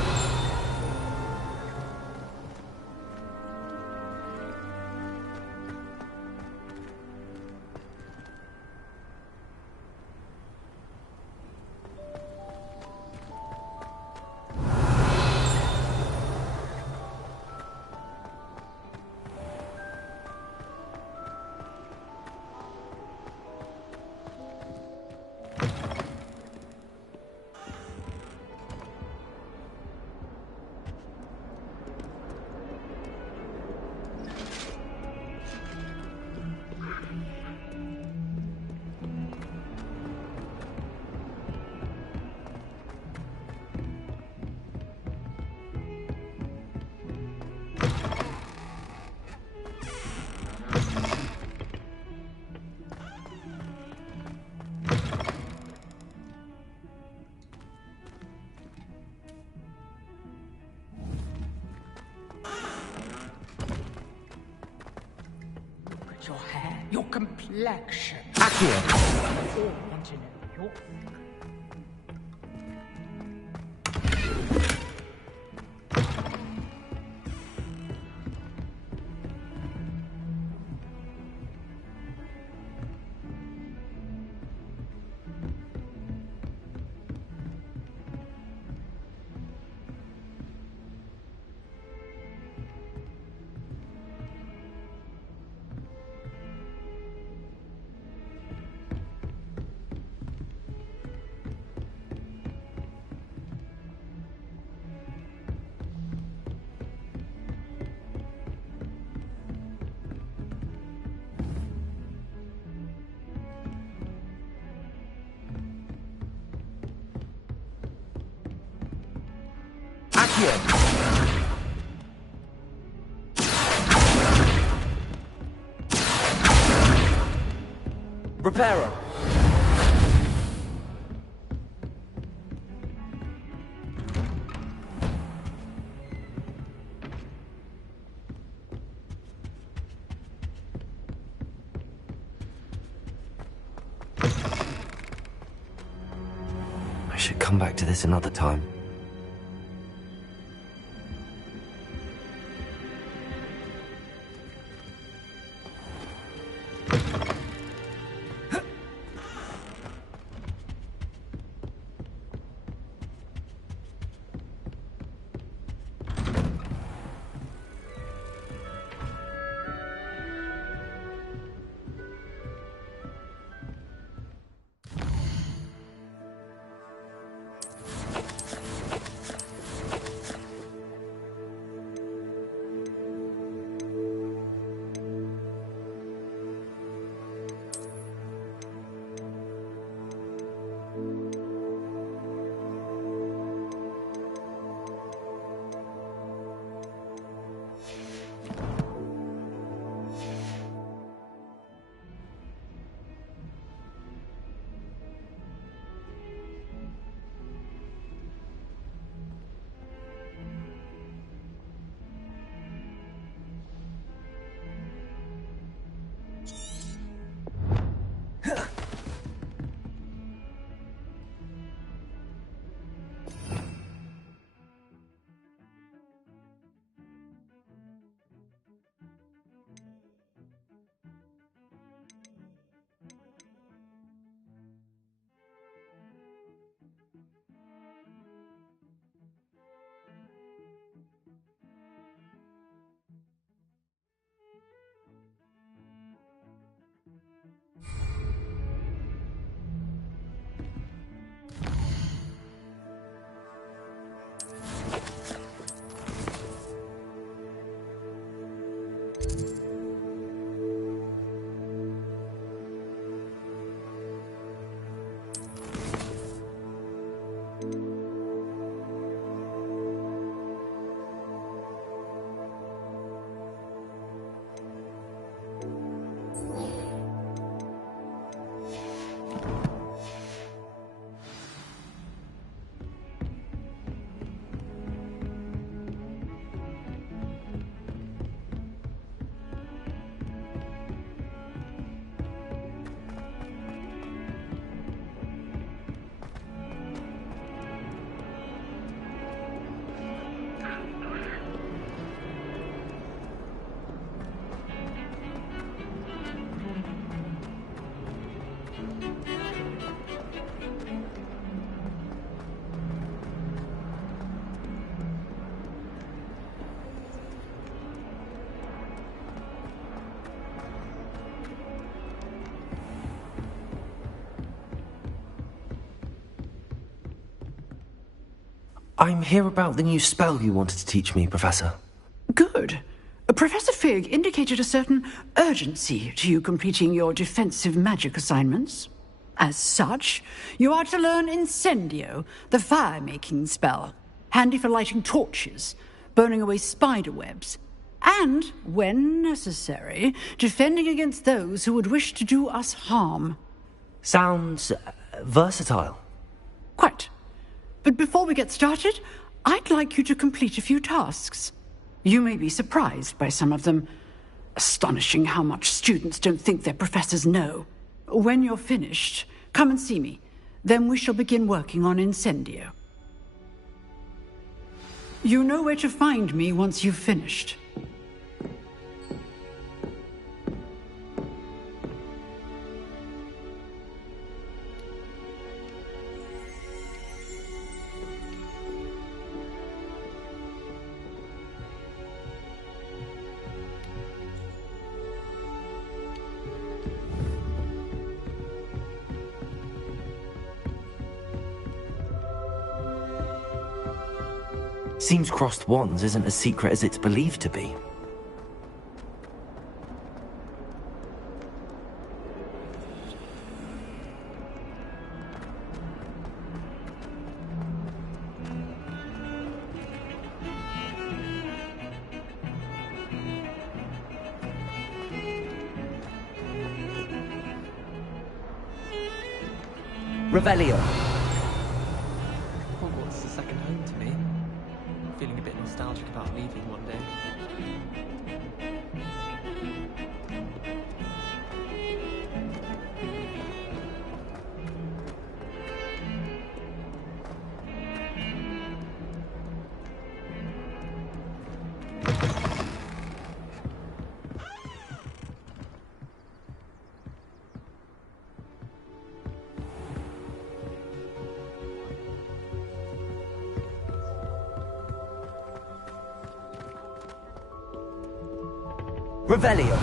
complexion. Accio! That's all I want to know. Your Reparo! I should come back to this another time. I'm here about the new spell you wanted to teach me, Professor. Good. Professor Fig indicated a certain urgency to you completing your defensive magic assignments. As such, you are to learn Incendio, the fire-making spell, handy for lighting torches, burning away spider webs, and, when necessary, defending against those who would wish to do us harm. Sounds versatile. Quite. But before we get started, I'd like you to complete a few tasks. You may be surprised by some of them. Astonishing how much students don't think their professors know. When you're finished, come and see me. Then we shall begin working on Incendio. You know where to find me once you've finished. Seems crossed wands isn't as secret as it's believed to be. Revelio. Hogwarts is a second home to me. Feeling a bit nostalgic about leaving one day. Revelio.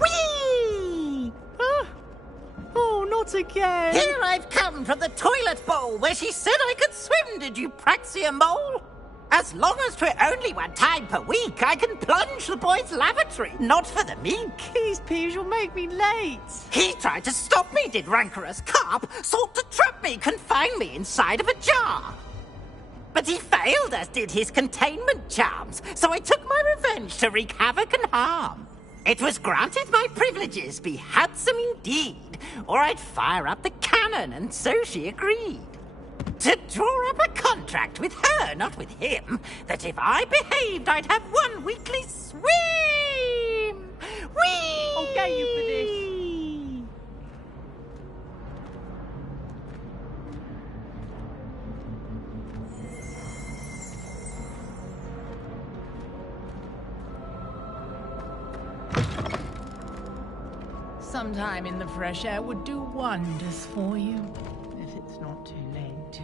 Whee! Oh, not again! Here I've come from the toilet bowl where she said I could swim, did you praxia mole? As long as 'twere only one time per week, I can plunge the boy's lavatory, not for the meek. These peas will make me late. He tried to stop me, did rancorous carp, sought to trap me, confine me inside of a jar. But he failed, as did his containment charms, so I took my revenge to wreak havoc and harm. It was granted my privileges be handsome indeed, or I'd fire up the cannon, and so she agreed. To draw up a contract with her, not with him, that if I behaved, I'd have one weekly swim! Whee! I'll get you for this. Sometime in the fresh air would do wonders for you, if it's not too late.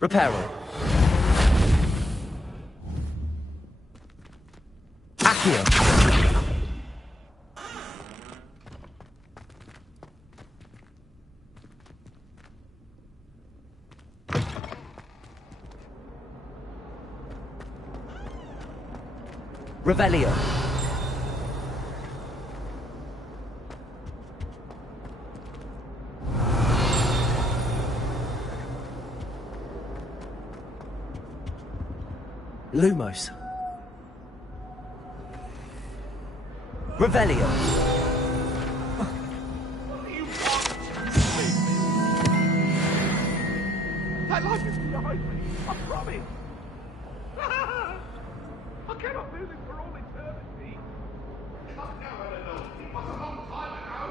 Reparo. Accio. Revelio. Lumos. Revelio. That life is behind me, I promise. I cannot do this for all eternity. Not now, Eleanor. It was a long time ago.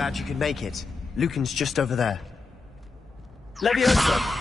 glad you could make it. Lucan's just over there. Leviosa!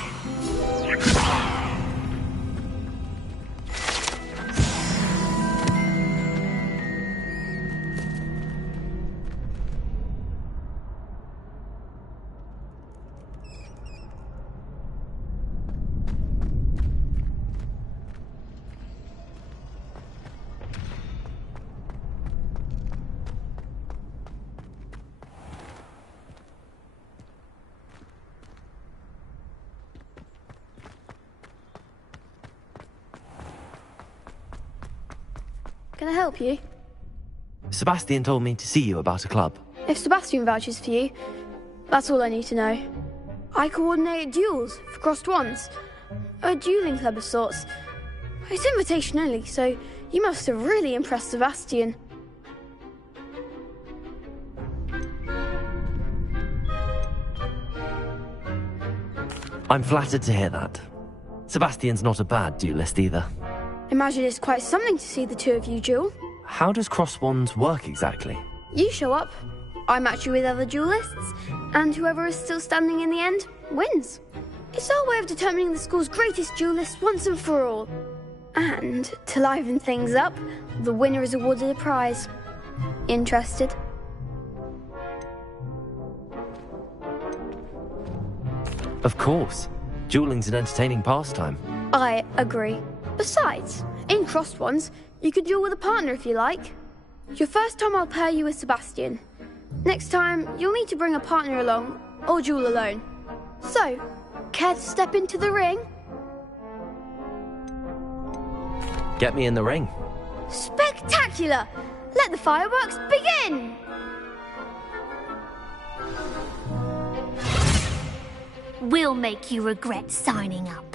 Can I help you? Sebastian told me to see you about a club. If Sebastian vouches for you, that's all I need to know. I coordinate duels for crossed wands. A dueling club of sorts. It's invitation only, so you must have really impressed Sebastian. I'm flattered to hear that. Sebastian's not a bad duelist either. Imagine it's quite something to see the two of you duel. How does cross wands work exactly? You show up, I match you with other duelists, and whoever is still standing in the end wins. It's our way of determining the school's greatest duelist once and for all. And to liven things up, the winner is awarded a prize. Interested? Of course. Dueling's an entertaining pastime. I agree. Besides, in crossed ones, you could duel with a partner if you like. Your first time I'll pair you with Sebastian. Next time, you'll need to bring a partner along, or duel alone. So, care to step into the ring? Get me in the ring. Spectacular! Let the fireworks begin! We'll make you regret signing up.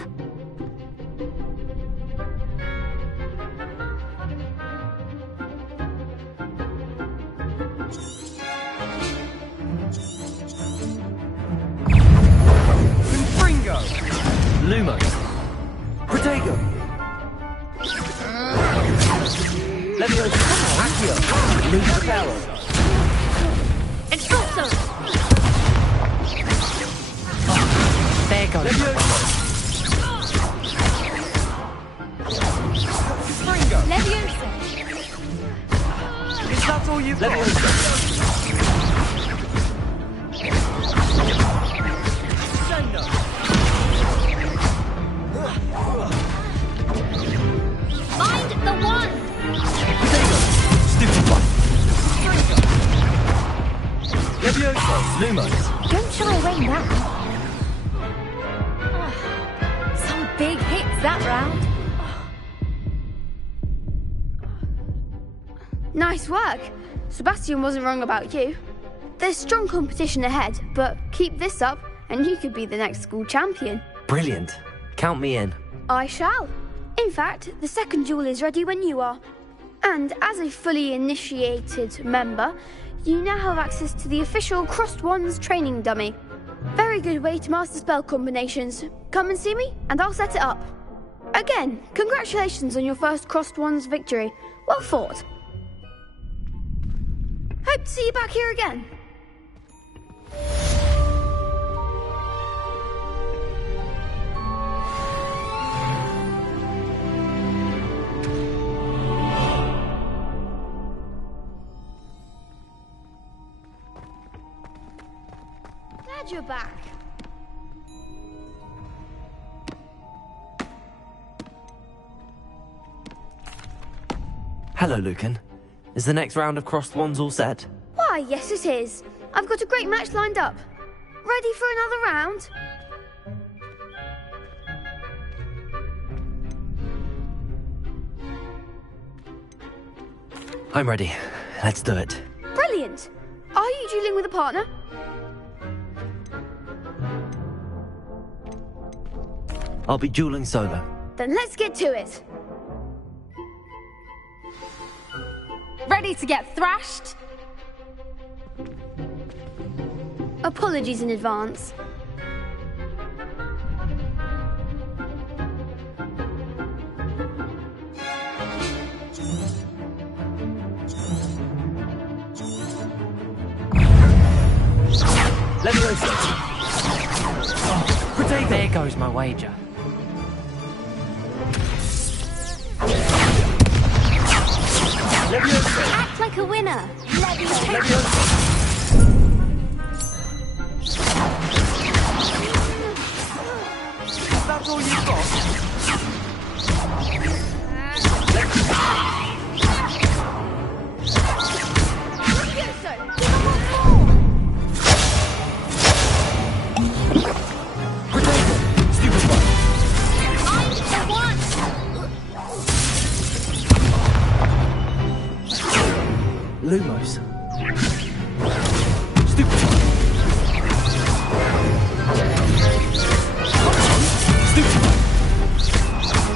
Lumos. Protego. Leviosa. Accio. Lose the power. Expulso. There goes. Leviosa. Leviosa. Is that all you've got? Leviosa. Mind the one! Stupid one! Leviosa! Lumos! Don't shy away now. Some big hits that round. Nice work. Sebastian wasn't wrong about you. There's strong competition ahead, but keep this up and you could be the next school champion. Brilliant. Count me in. I shall. In fact, the second duel is ready when you are. And as a fully initiated member, you now have access to the official Crossed Wands training dummy. Very good way to master spell combinations. Come and see me, and I'll set it up. Again, congratulations on your first Crossed Wands victory. Well fought. Hope to see you back here again. Glad you're back. Hello, Lucan. Is the next round of crossed wands all set? Why, yes it is. I've got a great match lined up. Ready for another round? I'm ready. Let's do it. Brilliant. Are you dueling with a partner? I'll be dueling solo. Then let's get to it. Ready to get thrashed? Apologies in advance. Leviosa! Potato! There goes my wager. Leviosa! Act like a winner. Leviosa. That's all you've got? Lumos. Stupid. Stupid.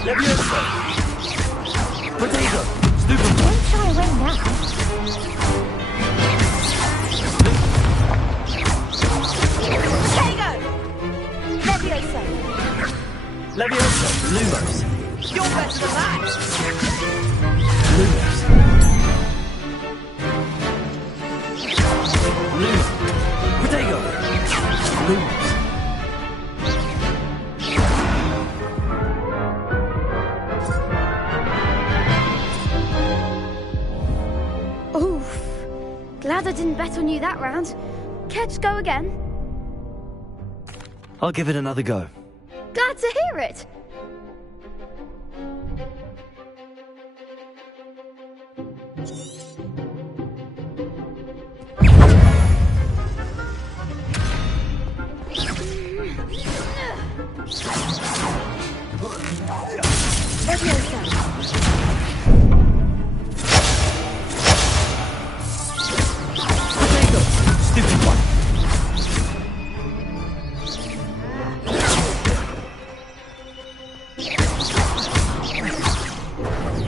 Leviosa. Potato. Stupid. Don't try and win now. Potato! Leviosa. Leviosa. Lumos. You're better than that. Lumos. Lumos. Potato. Lumos. Oof. Glad I didn't bet on you that round. Care to go again? I'll give it another go. Glad to hear it. Stupid one.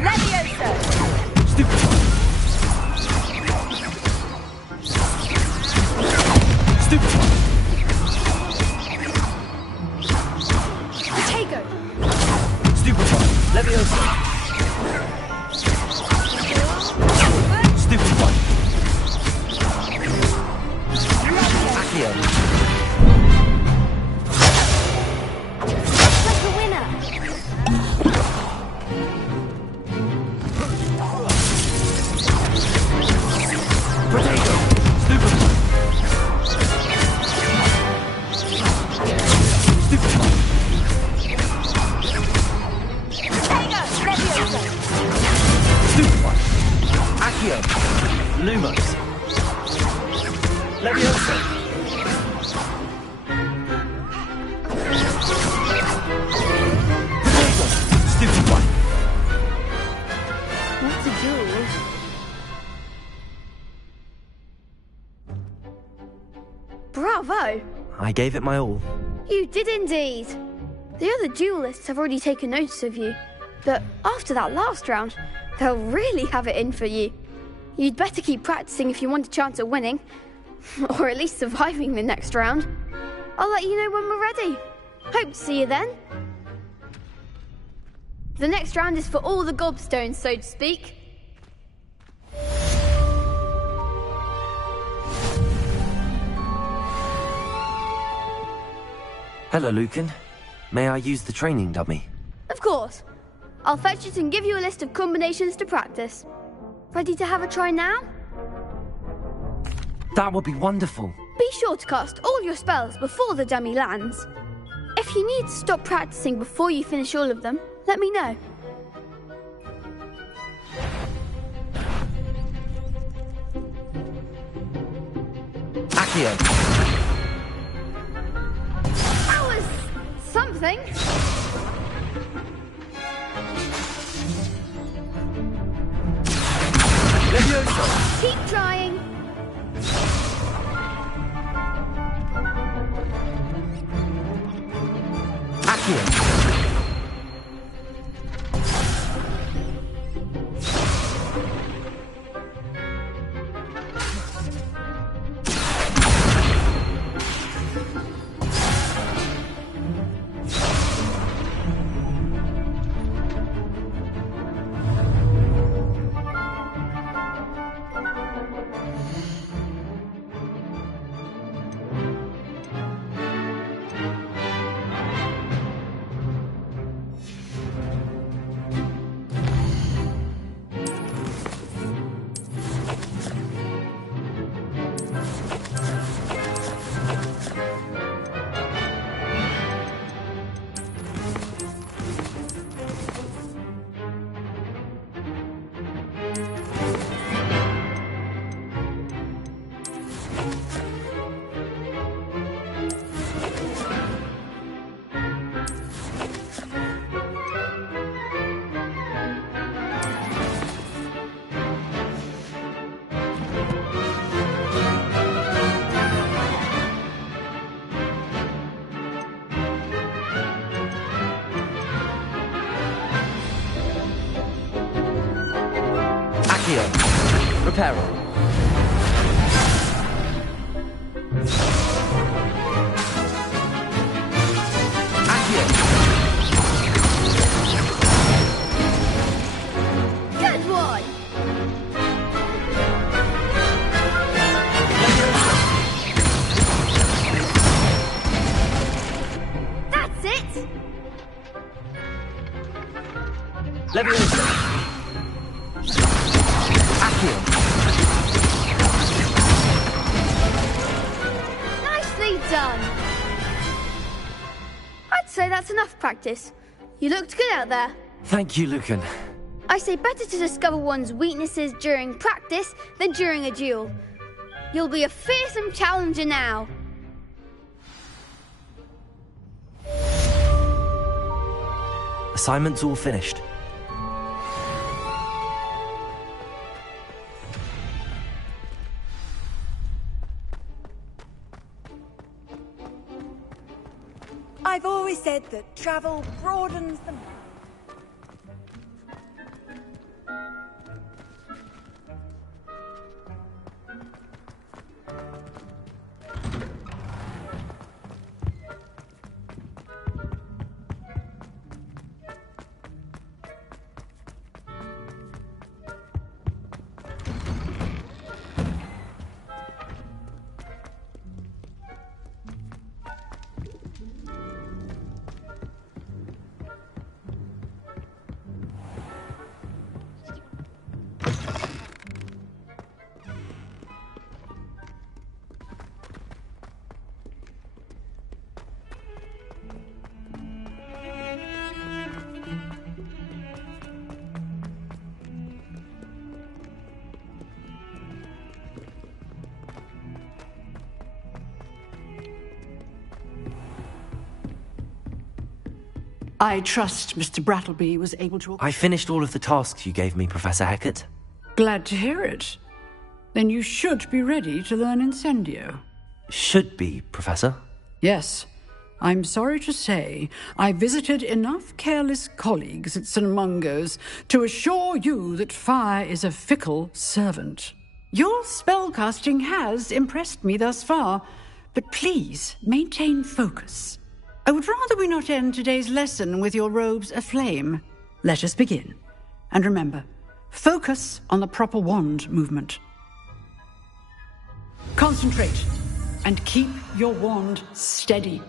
Leviosa. Stupid one. Stupid one. Potato. Stupid one. Leviosa. Stupid one. Accio. Like a winner. Potato. Stupid one. Stupid one. Potato! Leviosa. Stupid one. Accio. Lumos. Leviosa. Potato. Stupid one. What a duel. Bravo! I gave it my all. You did indeed. The other duelists have already taken notice of you, but after that last round, they'll really have it in for you. You'd better keep practicing if you want a chance at winning, or at least surviving the next round. I'll let you know when we're ready. Hope to see you then. The next round is for all the gobstones, so to speak. Hello, Lucan. May I use the training dummy? Of course. I'll fetch it and give you a list of combinations to practice. Ready to have a try now? That would be wonderful. Be sure to cast all your spells before the dummy lands. If you need to stop practicing before you finish all of them, let me know. Accio. That was something. Leviosa. Keep trying. Accio. Accio. Reparo. Good one! That's it! Leviosa. Accio. Nicely done! I'd say that's enough practice. You looked good out there. Thank you, Lucan. I say better to discover one's weaknesses during practice than during a duel. You'll be a fearsome challenger now. Assignment's all finished. I've always said that travel broadens the... I trust Mr. Brattleby was able to... I finished all of the tasks you gave me, Professor Hecat. Glad to hear it. Then you should be ready to learn Incendio. Should be, Professor. Yes. I'm sorry to say, I visited enough careless colleagues at St. Mungo's to assure you that fire is a fickle servant. Your spellcasting has impressed me thus far, but please maintain focus. I would rather we not end today's lesson with your robes aflame. Let us begin. And remember, focus on the proper wand movement. Concentrate, and keep your wand steady.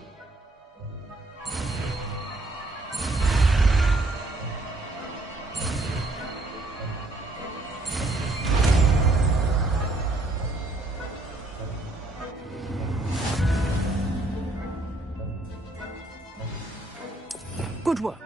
Good work.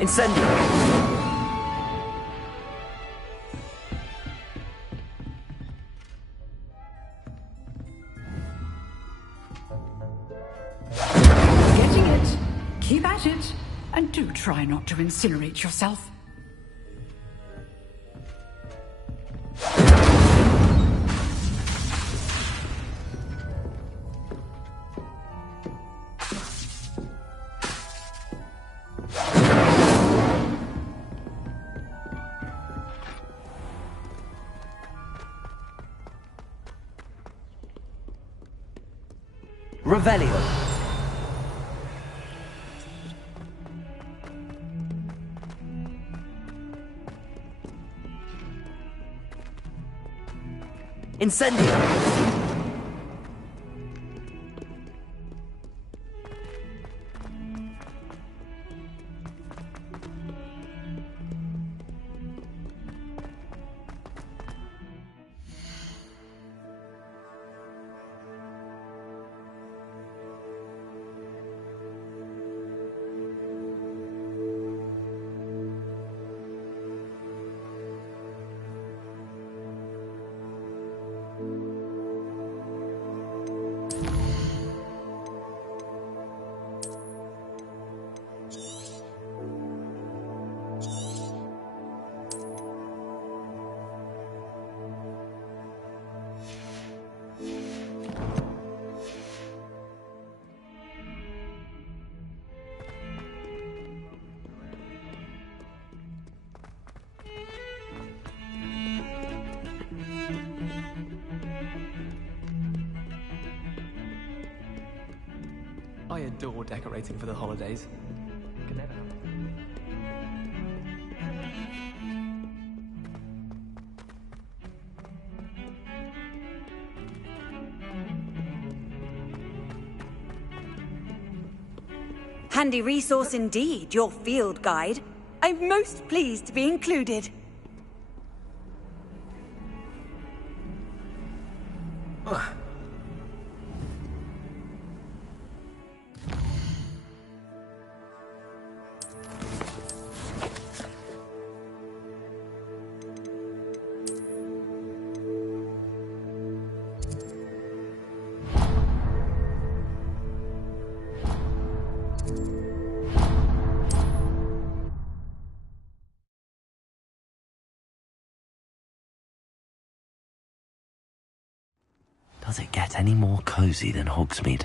Incendio! Getting it. Keep at it. And do try not to incinerate yourself. Revelio. Incendio. adore decorating for the holidays. Can never help it. Handy resource indeed, your field guide. I'm most pleased to be included. Does it get any more cozy than Hogsmeade?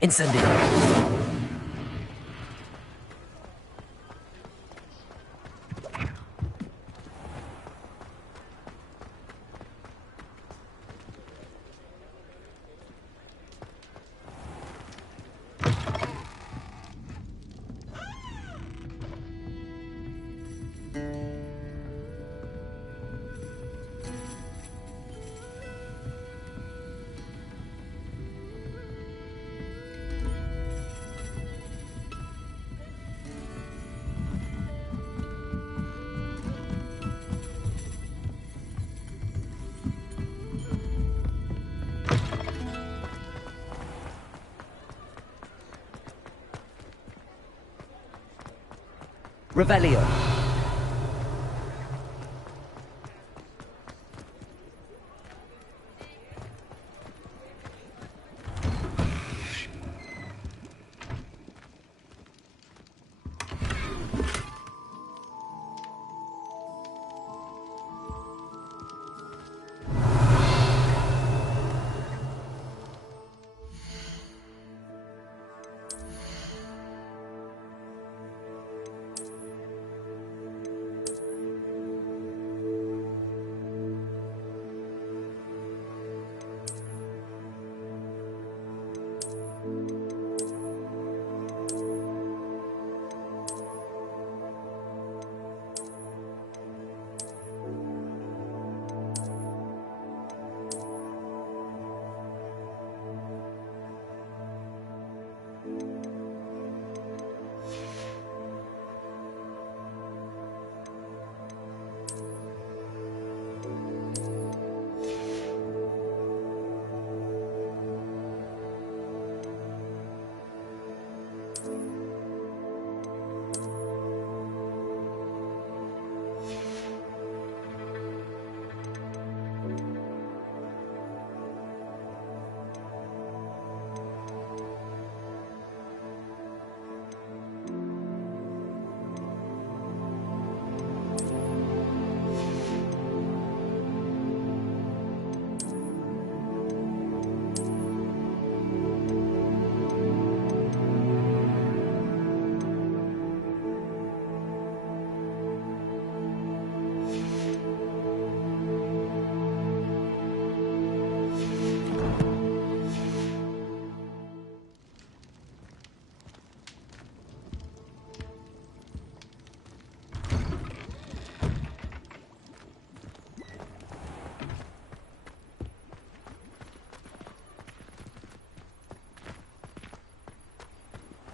Incendio! Revelio.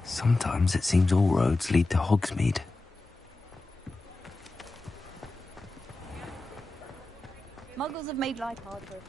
Sometimes it seems all roads lead to Hogsmeade. Muggles have made life hard for us.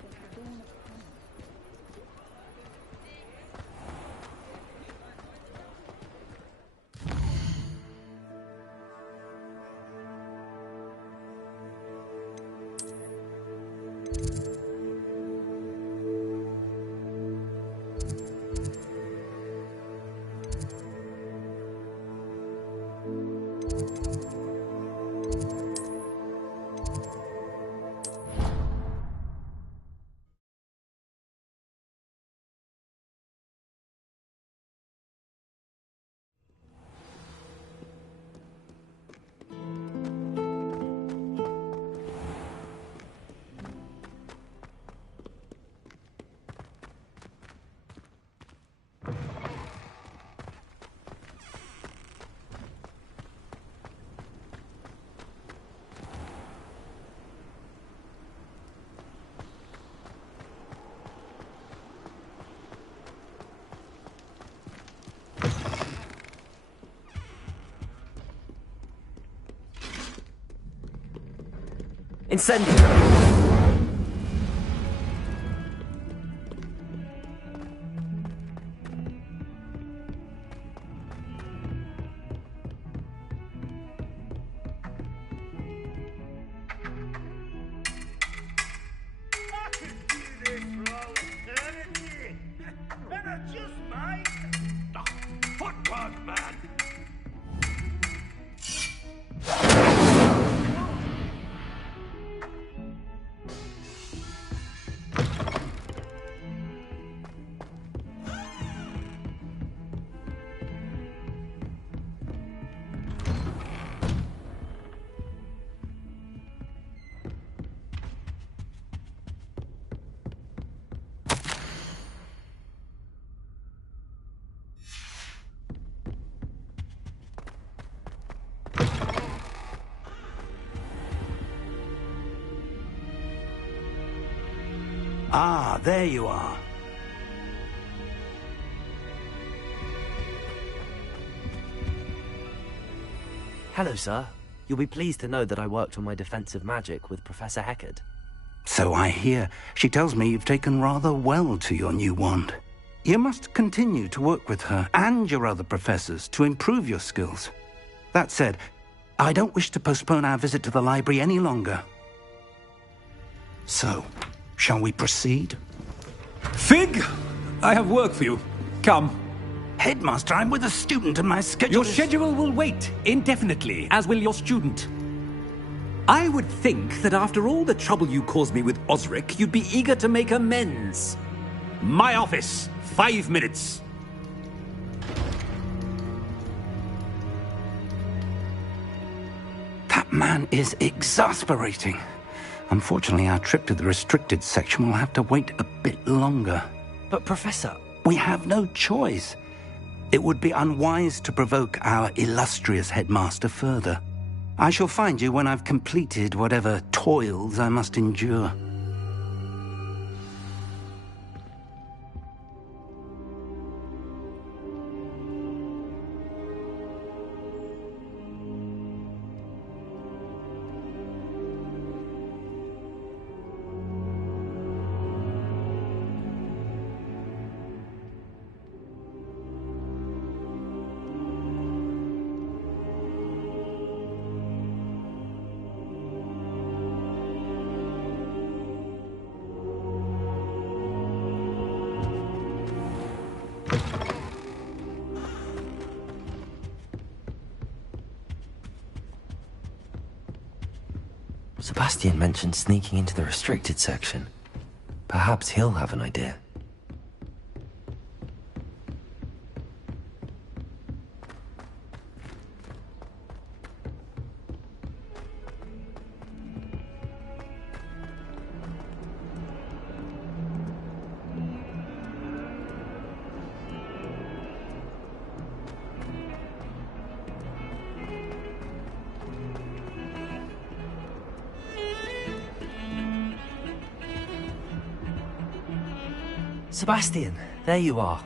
Incendio! Ah, there you are. Hello, sir. You'll be pleased to know that I worked on my defensive magic with Professor Heckard. So I hear. She tells me you've taken rather well to your new wand. You must continue to work with her and your other professors to improve your skills. That said, I don't wish to postpone our visit to the library any longer. So, shall we proceed? Fig! I have work for you. Come. Headmaster, I'm with a student and my schedule Your schedule will wait indefinitely, as will your student. I would think that after all the trouble you caused me with Osric, you'd be eager to make amends. My office, 5 minutes. That man is exasperating. Unfortunately, our trip to the restricted section will have to wait a bit longer. But, Professor... We have no choice. It would be unwise to provoke our illustrious headmaster further. I shall find you when I've completed whatever toils I must endure. Sebastian mentioned sneaking into the restricted section. Perhaps he'll have an idea. Sebastian, there you are.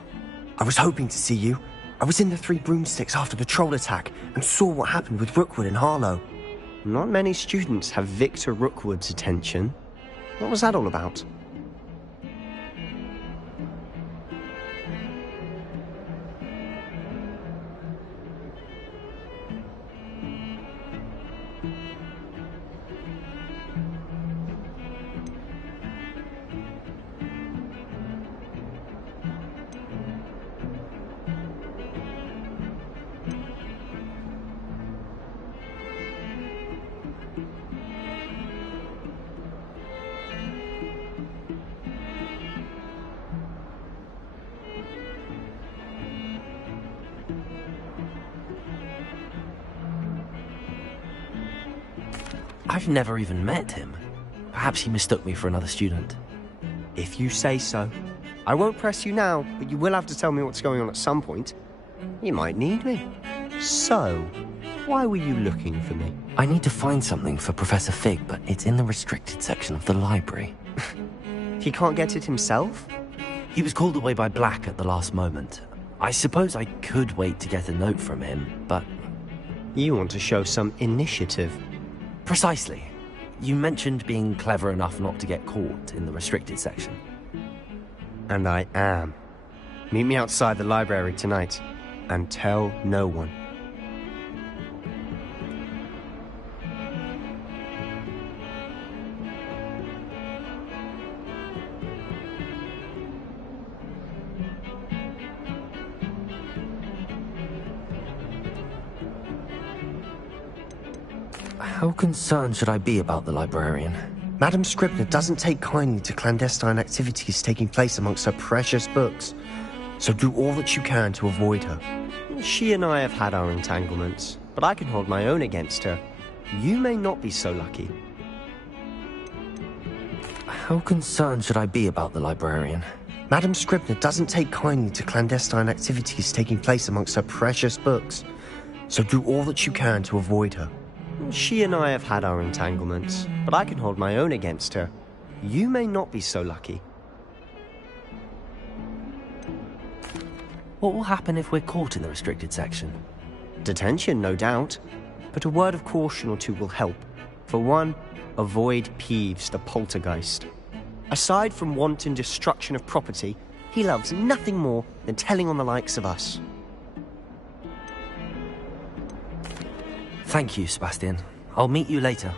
I was hoping to see you. I was in the Three Broomsticks after the troll attack and saw what happened with Rookwood and Harlow. Not many students have Victor Rookwood's attention. What was that all about? I've never even met him. Perhaps he mistook me for another student. If you say so. I won't press you now, but you will have to tell me what's going on at some point. You might need me. So, why were you looking for me? I need to find something for Professor Fig, but it's in the restricted section of the library. He can't get it himself? He was called away by Black at the last moment. I suppose I could wait to get a note from him, but... You want to show some initiative. Precisely. You mentioned being clever enough not to get caught in the restricted section. And I am. Meet me outside the library tonight, and tell no one. How concerned should I be about the librarian? Madam Scribner doesn't take kindly to clandestine activities taking place amongst her precious books, so do all that you can to avoid her. She and I have had our entanglements, but I can hold my own against her. You may not be so lucky. How concerned should I be about the librarian? Madam Scribner doesn't take kindly to clandestine activities taking place amongst her precious books, so do all that you can to avoid her. She and I have had our entanglements, but I can hold my own against her. You may not be so lucky. What will happen if we're caught in the restricted section? Detention, no doubt. But a word of caution or two will help. For one, avoid Peeves, the poltergeist. Aside from wanton destruction of property, he loves nothing more than telling on the likes of us. Thank you, Sebastian. I'll meet you later.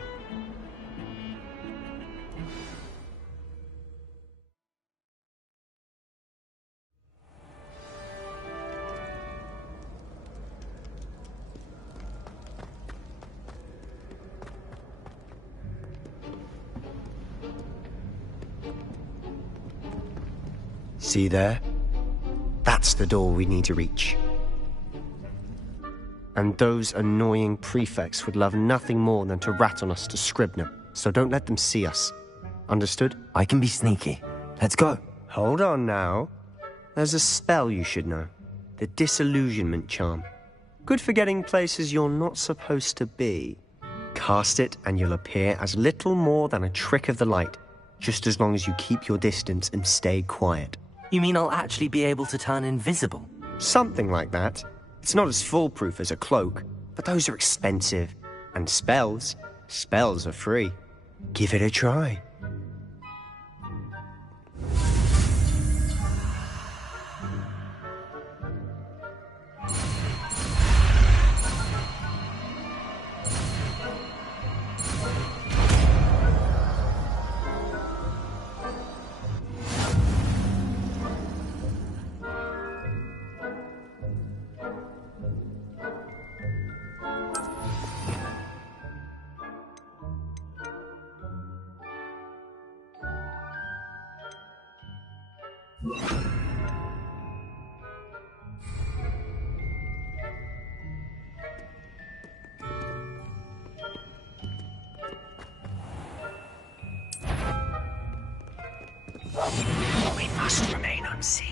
See there? That's the door we need to reach. And those annoying prefects would love nothing more than to rat on us to Scribner, so don't let them see us. Understood? I can be sneaky. Let's go. Hold on now. There's a spell you should know. The Disillusionment Charm. Good for getting places you're not supposed to be. Cast it and you'll appear as little more than a trick of the light, just as long as you keep your distance and stay quiet. You mean I'll actually be able to turn invisible? Something like that. It's not as foolproof as a cloak, but those are expensive. And spells are free. Give it a try. We must remain unseen.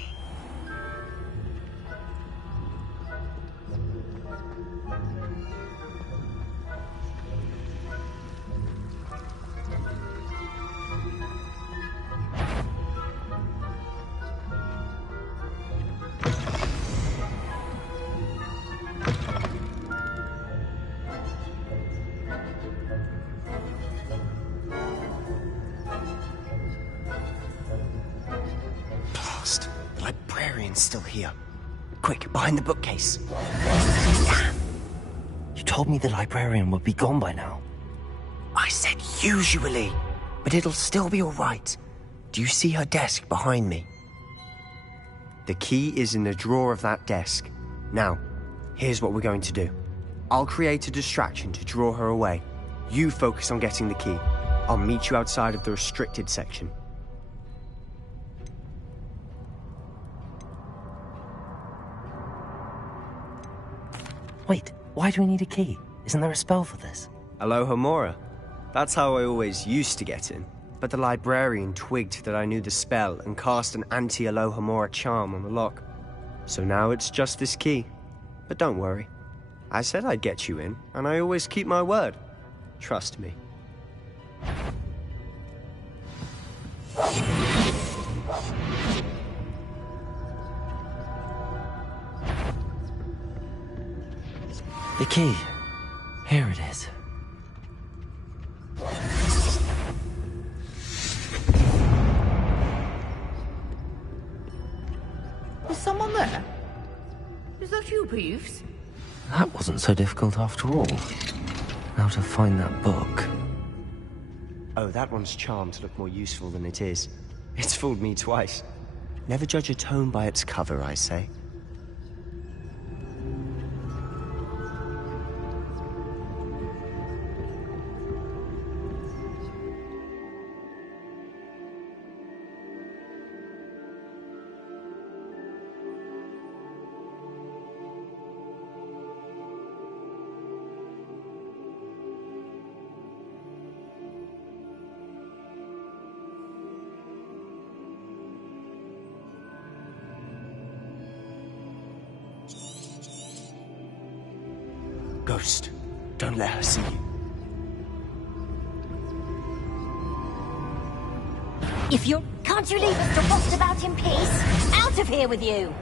The librarian's still here. Quick, behind the bookcase. You told me the librarian would be gone by now. I said usually, but it'll still be all right. Do you see her desk behind me? The key is in the drawer of that desk. Now, here's what we're going to do. I'll create a distraction to draw her away. You focus on getting the key. I'll meet you outside of the restricted section. Wait, why do we need a key? Isn't there a spell for this? Aloha Mora. That's how I always used to get in. But the librarian twigged that I knew the spell and cast an anti-Alohomora charm on the lock. So now it's just this key. But don't worry. I said I'd get you in, and I always keep my word. Trust me. The key. Here it is. Is someone there? Is that you, Peeves? That wasn't so difficult after all. Now to find that book. Oh, that one's charmed to look more useful than it is. It's fooled me twice. Never judge a tome by its cover, I say. Ghost, don't let her see you. Can't you leave us to rot about in peace? Out of here with you!